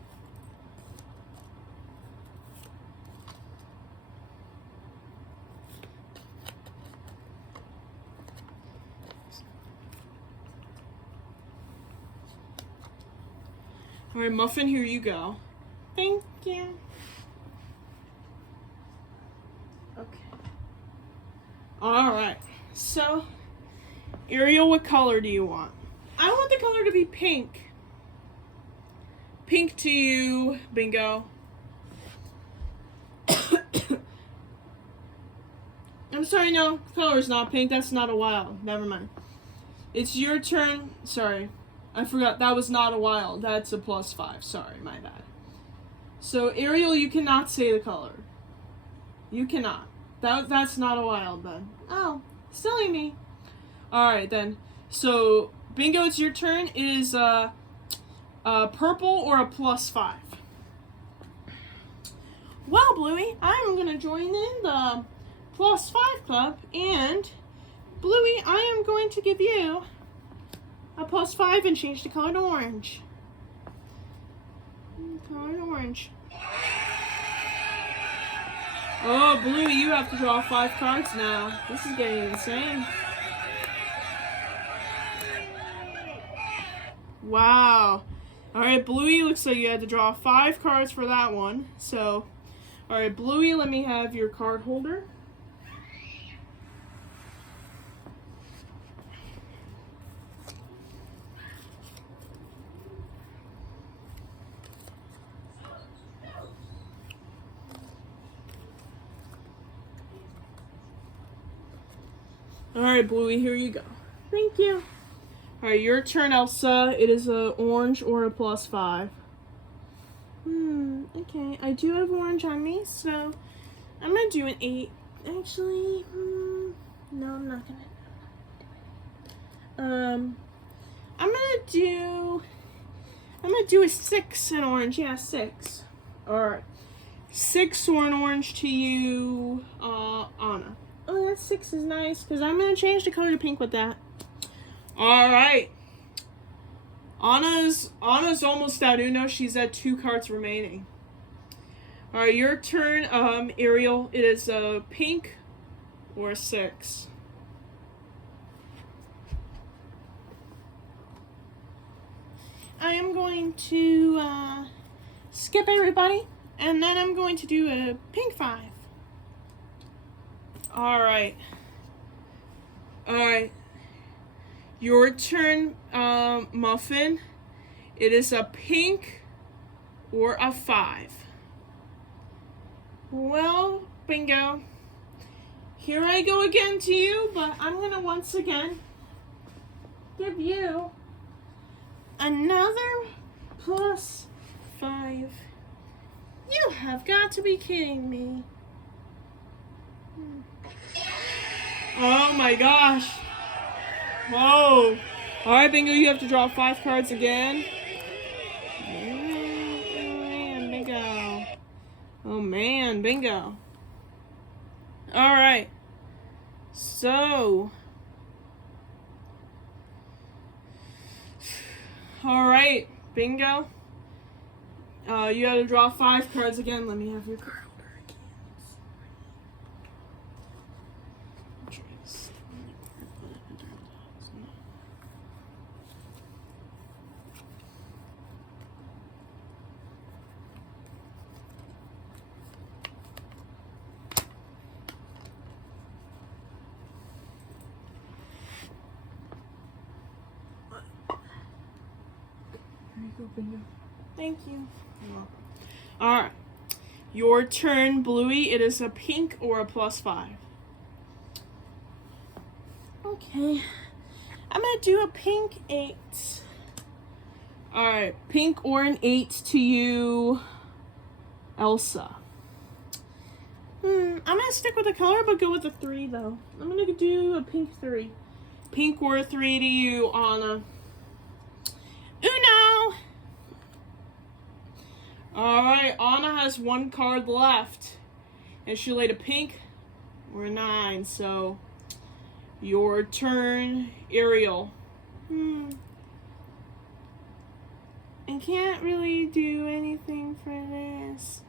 Alright, Muffin, here you go. Thank you. Okay. Alright, so, Ariel, what color do you want? I want the color to be pink. Pink to you, Bingo. I'm sorry, no, color is not pink. That's not a wild. Never mind. It's your turn. Sorry. I forgot, that was not a wild. That's a +5. Sorry, my bad. So, Ariel, you cannot say the color. You cannot. That's not a wild then. Oh, silly me. Alright then. So, Bingo, it's your turn. It is a purple or a +5. Well, Bluey, I'm going to join in the +5 club, and Bluey, I am going to give you a +5 and change the color to orange. Color orange. Oh, Bluey, you have to draw 5 cards now. This is getting insane. Wow. Alright, Bluey, looks like you had to draw 5 cards for that one. So, alright, Bluey, let me have your card holder. Alright, Bluey, here you go. Thank you. Alright, your turn, Elsa. It is a orange or a +5. Okay. I do have orange on me, so I'm gonna do an 8. Actually, no, I'm not gonna do it. I'm gonna do a 6 in orange. Yeah, 6. Alright. 6 or an orange to you, Anna. Oh, that 6 is nice, because I'm going to change the color to pink with that. Alright. Anna's almost out. Uno, she's at 2 cards remaining. Alright, your turn, Ariel. It is a pink or a 6. I am going to skip everybody, and then I'm going to do a pink 5. Alright. Alright. Your turn, Muffin. It is a pink or a 5. Well, Bingo. Here I go again to you, but I'm going to once again give you another +5. You have got to be kidding me. Oh my gosh. Whoa. Alright, Bingo, you have to draw 5 cards again. Man, Bingo. Oh man, Bingo. Alright. So. Alright, Bingo. You have to draw 5 cards again. Let me have your card. Thank you. Alright. Your turn, Bluey. It is a pink or a +5. Okay. I'm going to do a pink 8. Alright. Pink or an 8 to you, Elsa. I'm going to stick with the color, but go with a 3, though. I'm going to do a pink 3. Pink or a 3 to you, Anna. Uno! Alright, Anna has 1 card left. And she laid a pink or a 9, so your turn, Ariel. I can't really do anything for this.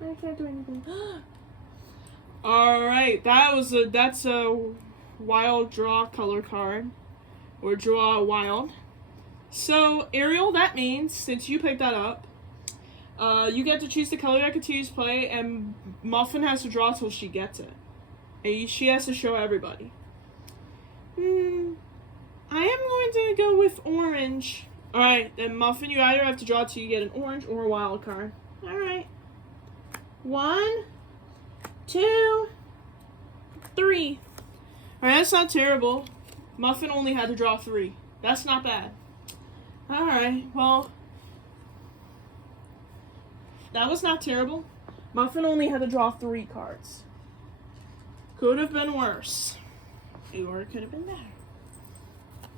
I can't do anything. Alright, that's a wild draw color card. Or draw wild. So, Ariel, that means, since you picked that up, you get to choose the color that continues play, and Muffin has to draw till she gets it. And she has to show everybody. I am going to go with orange. Alright, then Muffin, you either have to draw till you get an orange or a wild card. Alright. 1, 2, 3. Alright, that's not terrible. Muffin only had to draw 3. That's not bad. Alright, well, that was not terrible. Muffin only had to draw 3 cards. Could have been worse. Or it could have been better.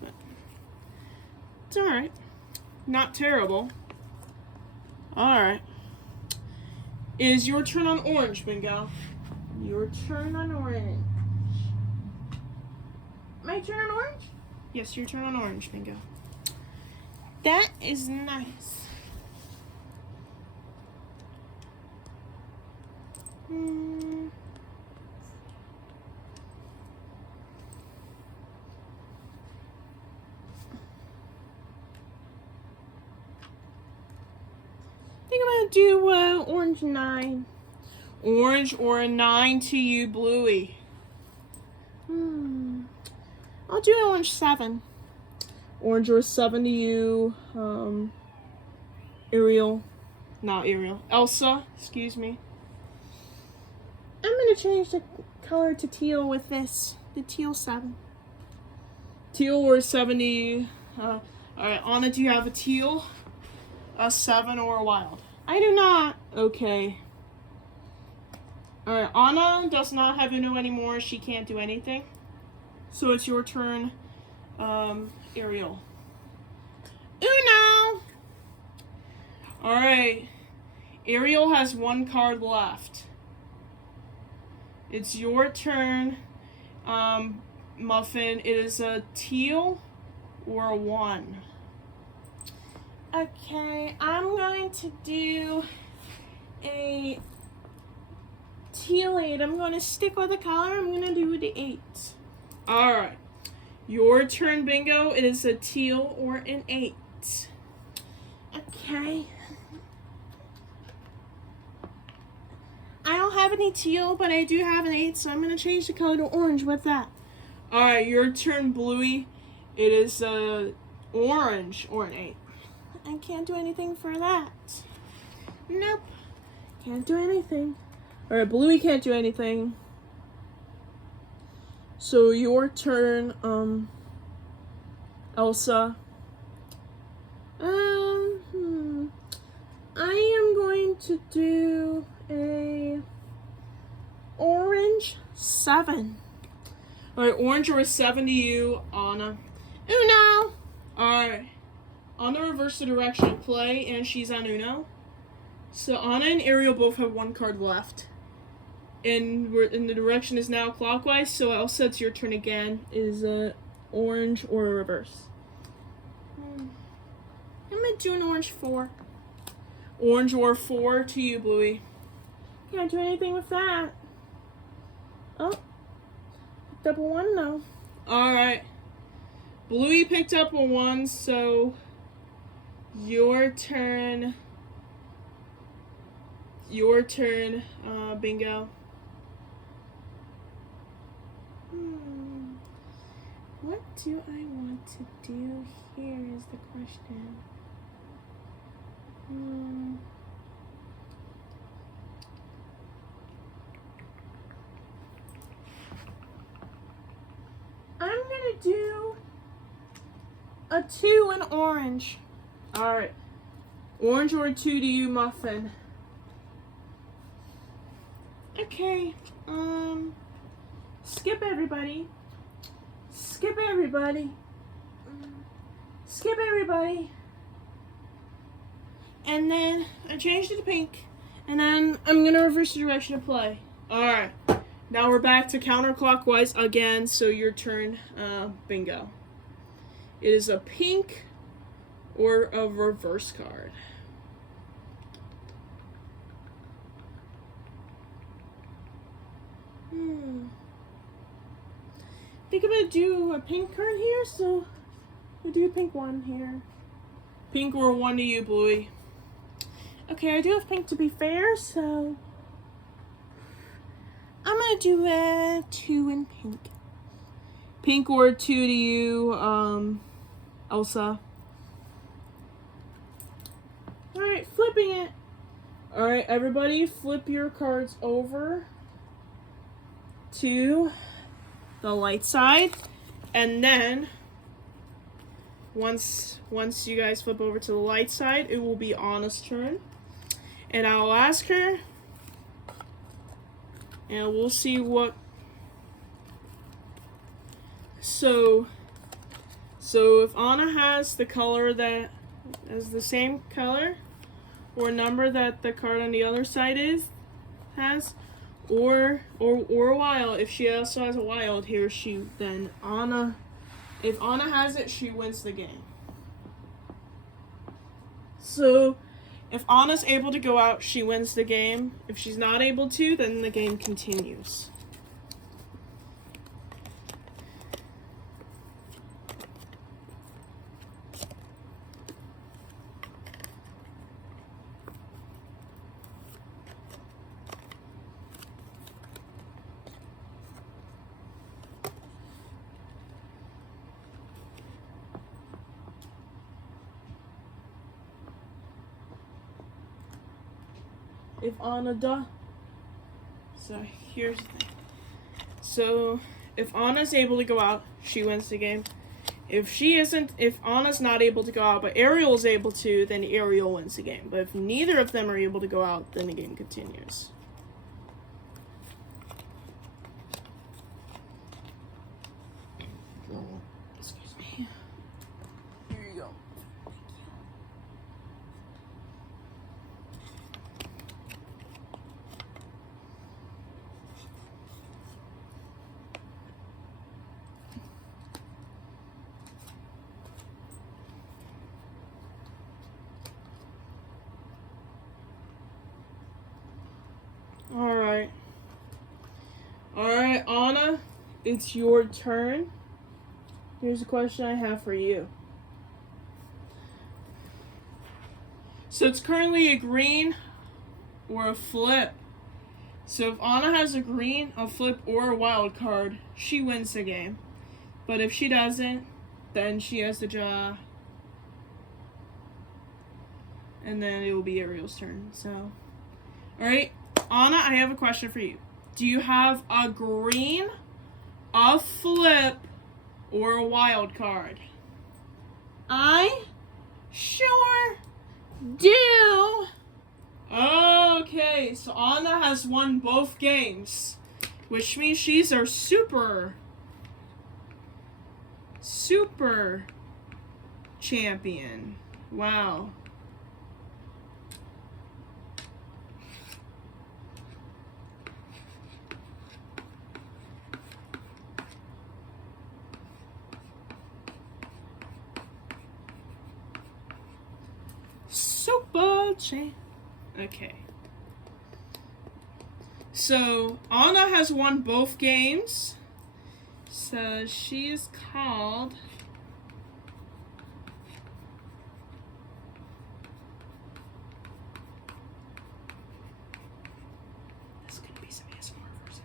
But it's alright. Not terrible. Alright. It is your turn on orange, Bingo. Your turn on orange. My turn on orange? Yes, your turn on orange, Bingo. That is nice. I think I'm gonna do orange 9. Orange or a 9 to you, Bluey. I'll do orange 7. Orange or 7 to you, Ariel. Not Ariel. Elsa, excuse me. I'm gonna change the color to teal with this. The teal 7. Teal or 7 to you. Alright, Anna, do you have a teal? A 7 or a wild? I do not. Okay. Alright, Anna does not have Uno anymore. She can't do anything. So it's your turn, Ariel. Uno! Alright. Ariel has 1 card left. It's your turn, Muffin. It is a teal or a 1. Okay, I'm going to do a teal 8. I'm going to stick with the color. I'm going to do the 8. Alright. Your turn, Bingo. It is a teal or an 8. Okay. I don't have any teal, but I do have an 8, so I'm going to change the color to orange with that. Alright, your turn, Bluey. It is a orange or an 8. I can't do anything for that. Nope. Can't do anything. Alright, Bluey can't do anything. So your turn, Elsa. I am going to do a orange 7. Alright, orange or a 7 to you, Anna. Uno! Alright. Anna reversed the direction of play, and she's on Uno. So Anna and Ariel both have 1 card left. And the direction is now clockwise, so Elsa, it's your turn again. Is a orange or a reverse? I'm gonna do an orange 4. Orange or 4 to you, Bluey. Can't do anything with that. Oh. Picked up a 1 though. Alright. Bluey picked up a 1, so your turn. Your turn, Bingo. What do I want to do here is the question. I'm gonna do a 2 in orange. Alright. Orange or a 2 to you, Muffin. Okay. Skip everybody. Skip everybody. Skip everybody. And then I changed it to pink. And then I'm gonna reverse the direction of play. Alright. Now we're back to counterclockwise again, so your turn, Bingo. It is a pink or a reverse card. I think I'm gonna do a pink card here, so we'll do a pink 1 here. Pink or 1 to you, Bluey. Okay, I do have pink to be fair, so I'm gonna do a 2 in pink. Pink or 2 to you, Elsa. Alright, flipping it. Alright, everybody, flip your cards over to the light side, and then once you guys flip over to the light side, it will be Anna's turn, and I'll ask her And we'll see what... So if Anna has the color that is the same color or number that the card on the other side has, or wild, if she also has a wild here, then Anna, if Anna has it, she wins the game. So if Anna's able to go out, she wins the game. If she's not able to, then the game continues. If Anna does, so here's the thing. So if Anna's able to go out, she wins the game. If Anna's not able to go out, but Ariel's able to, then Ariel wins the game. But if neither of them are able to go out, then the game continues. Excuse me. Here you go. Alright, Anna, it's your turn. Here's a question I have for you. So it's currently a green or a flip. So if Anna has a green, a flip, or a wild card, she wins the game. But if she doesn't, then she has to draw. And then it will be Ariel's turn. So, alright, Anna, I have a question for you. Do you have a green, a flip, or a wild card? I sure do. Okay, so Anna has won both games, which means she's our super champion. Wow. Super champ. Okay. So Anna has won both games. So she is called this could be some ASMR version.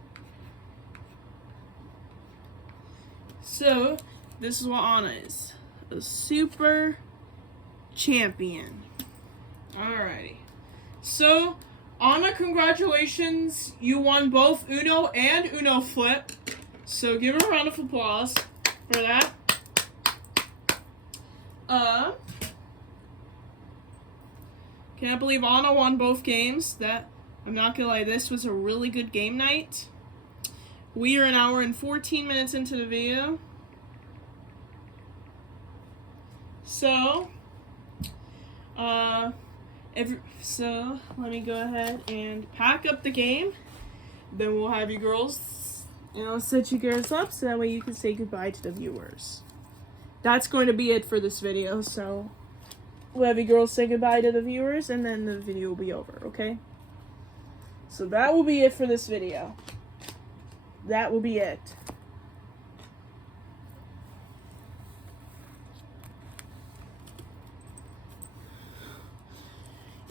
So this is what Anna is. A super champion. Alrighty. So, Anna, congratulations. You won both Uno and Uno Flip. So, give her a round of applause for that. Can't believe Anna won both games. I'm not gonna lie, this was a really good game night. We are an hour and 14 minutes into the video. So, so let me go ahead and pack up the game. Then we'll have you girls, set you girls up so that way you can say goodbye to the viewers. That's going to be it for this video. So we'll have you girls say goodbye to the viewers and then the video will be over, okay? So that will be it for this video. That will be it.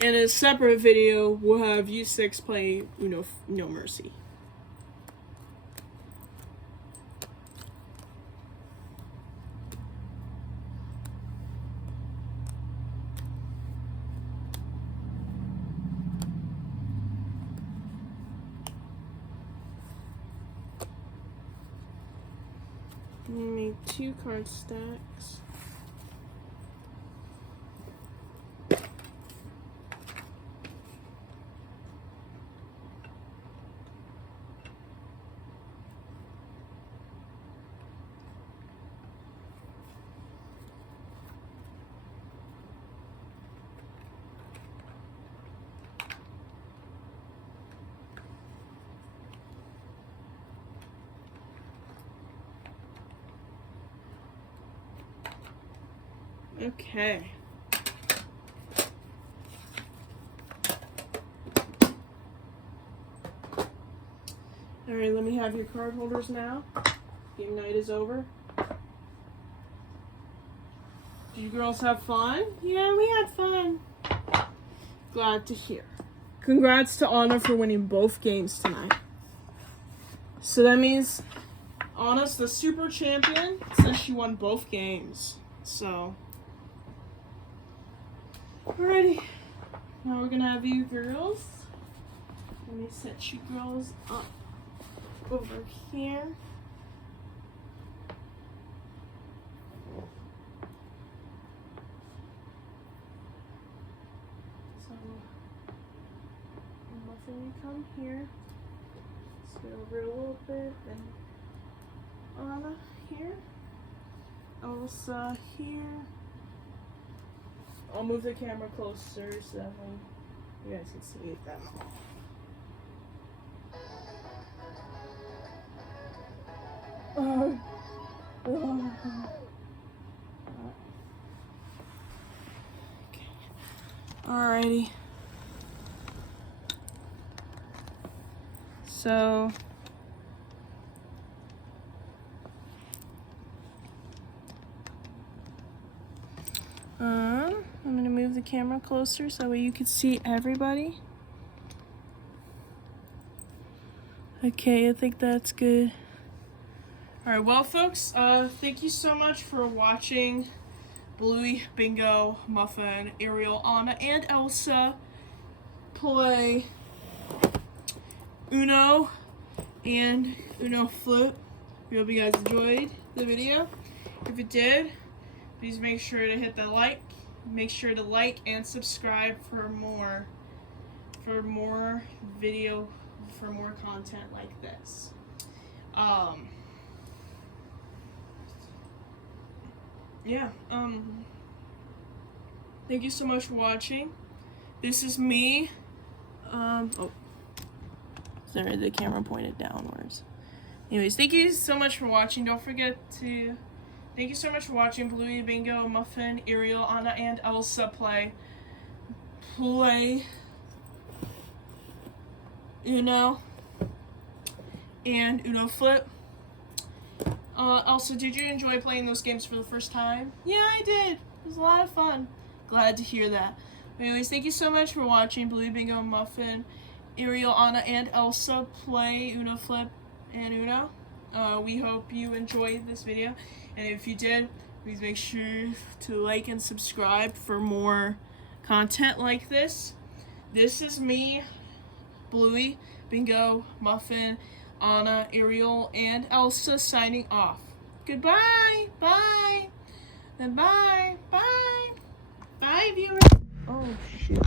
In a separate video, we'll have you 6 play Uno No Mercy. Make 2 card stacks. Okay. Alright, let me have your card holders now. Game night is over. Did you girls have fun? Yeah, we had fun. Glad to hear. Congrats to Anna for winning both games tonight. So that means Anna's the super champion since she won both games. So, alrighty. Now we're gonna have you girls. Let me set you girls up over here. So, Muffin, you come here. Let's go over a little bit, and Anna here. Elsa here. I'll move the camera closer so that way you guys can see them all. Okay. Alrighty. So I'm gonna move the camera closer so that way you can see everybody. Okay, I think that's good. Alright, well folks, thank you so much for watching Bluey, Bingo, Muffin, Ariel, Anna, and Elsa play Uno and Uno Flip. We hope you guys enjoyed the video. If you did, please make sure to hit the like. Make sure to like and subscribe for more video, for more content like this. Thank you so much for watching. This is me. Sorry, the camera pointed downwards. Anyways, thank you so much for watching. Don't forget to... Thank you so much for watching Bluey, Bingo, Muffin, Ariel, Anna, and Elsa play Uno and Uno Flip. Elsa, did you enjoy playing those games for the first time? Yeah, I did. It was a lot of fun. Glad to hear that. Anyways, thank you so much for watching Bluey, Bingo, Muffin, Ariel, Anna, and Elsa play Uno Flip and Uno. We hope you enjoyed this video, and if you did, please make sure to like and subscribe for more content like this. This is me, Bluey, Bingo, Muffin, Anna, Ariel, and Elsa signing off. Goodbye, bye, and bye, bye, bye, viewers. Oh shoot.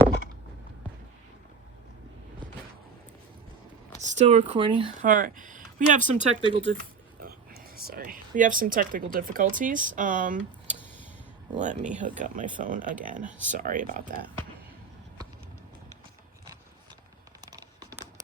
Still recording. All right. We have some technical difficulties. Let me hook up my phone again. Sorry about that.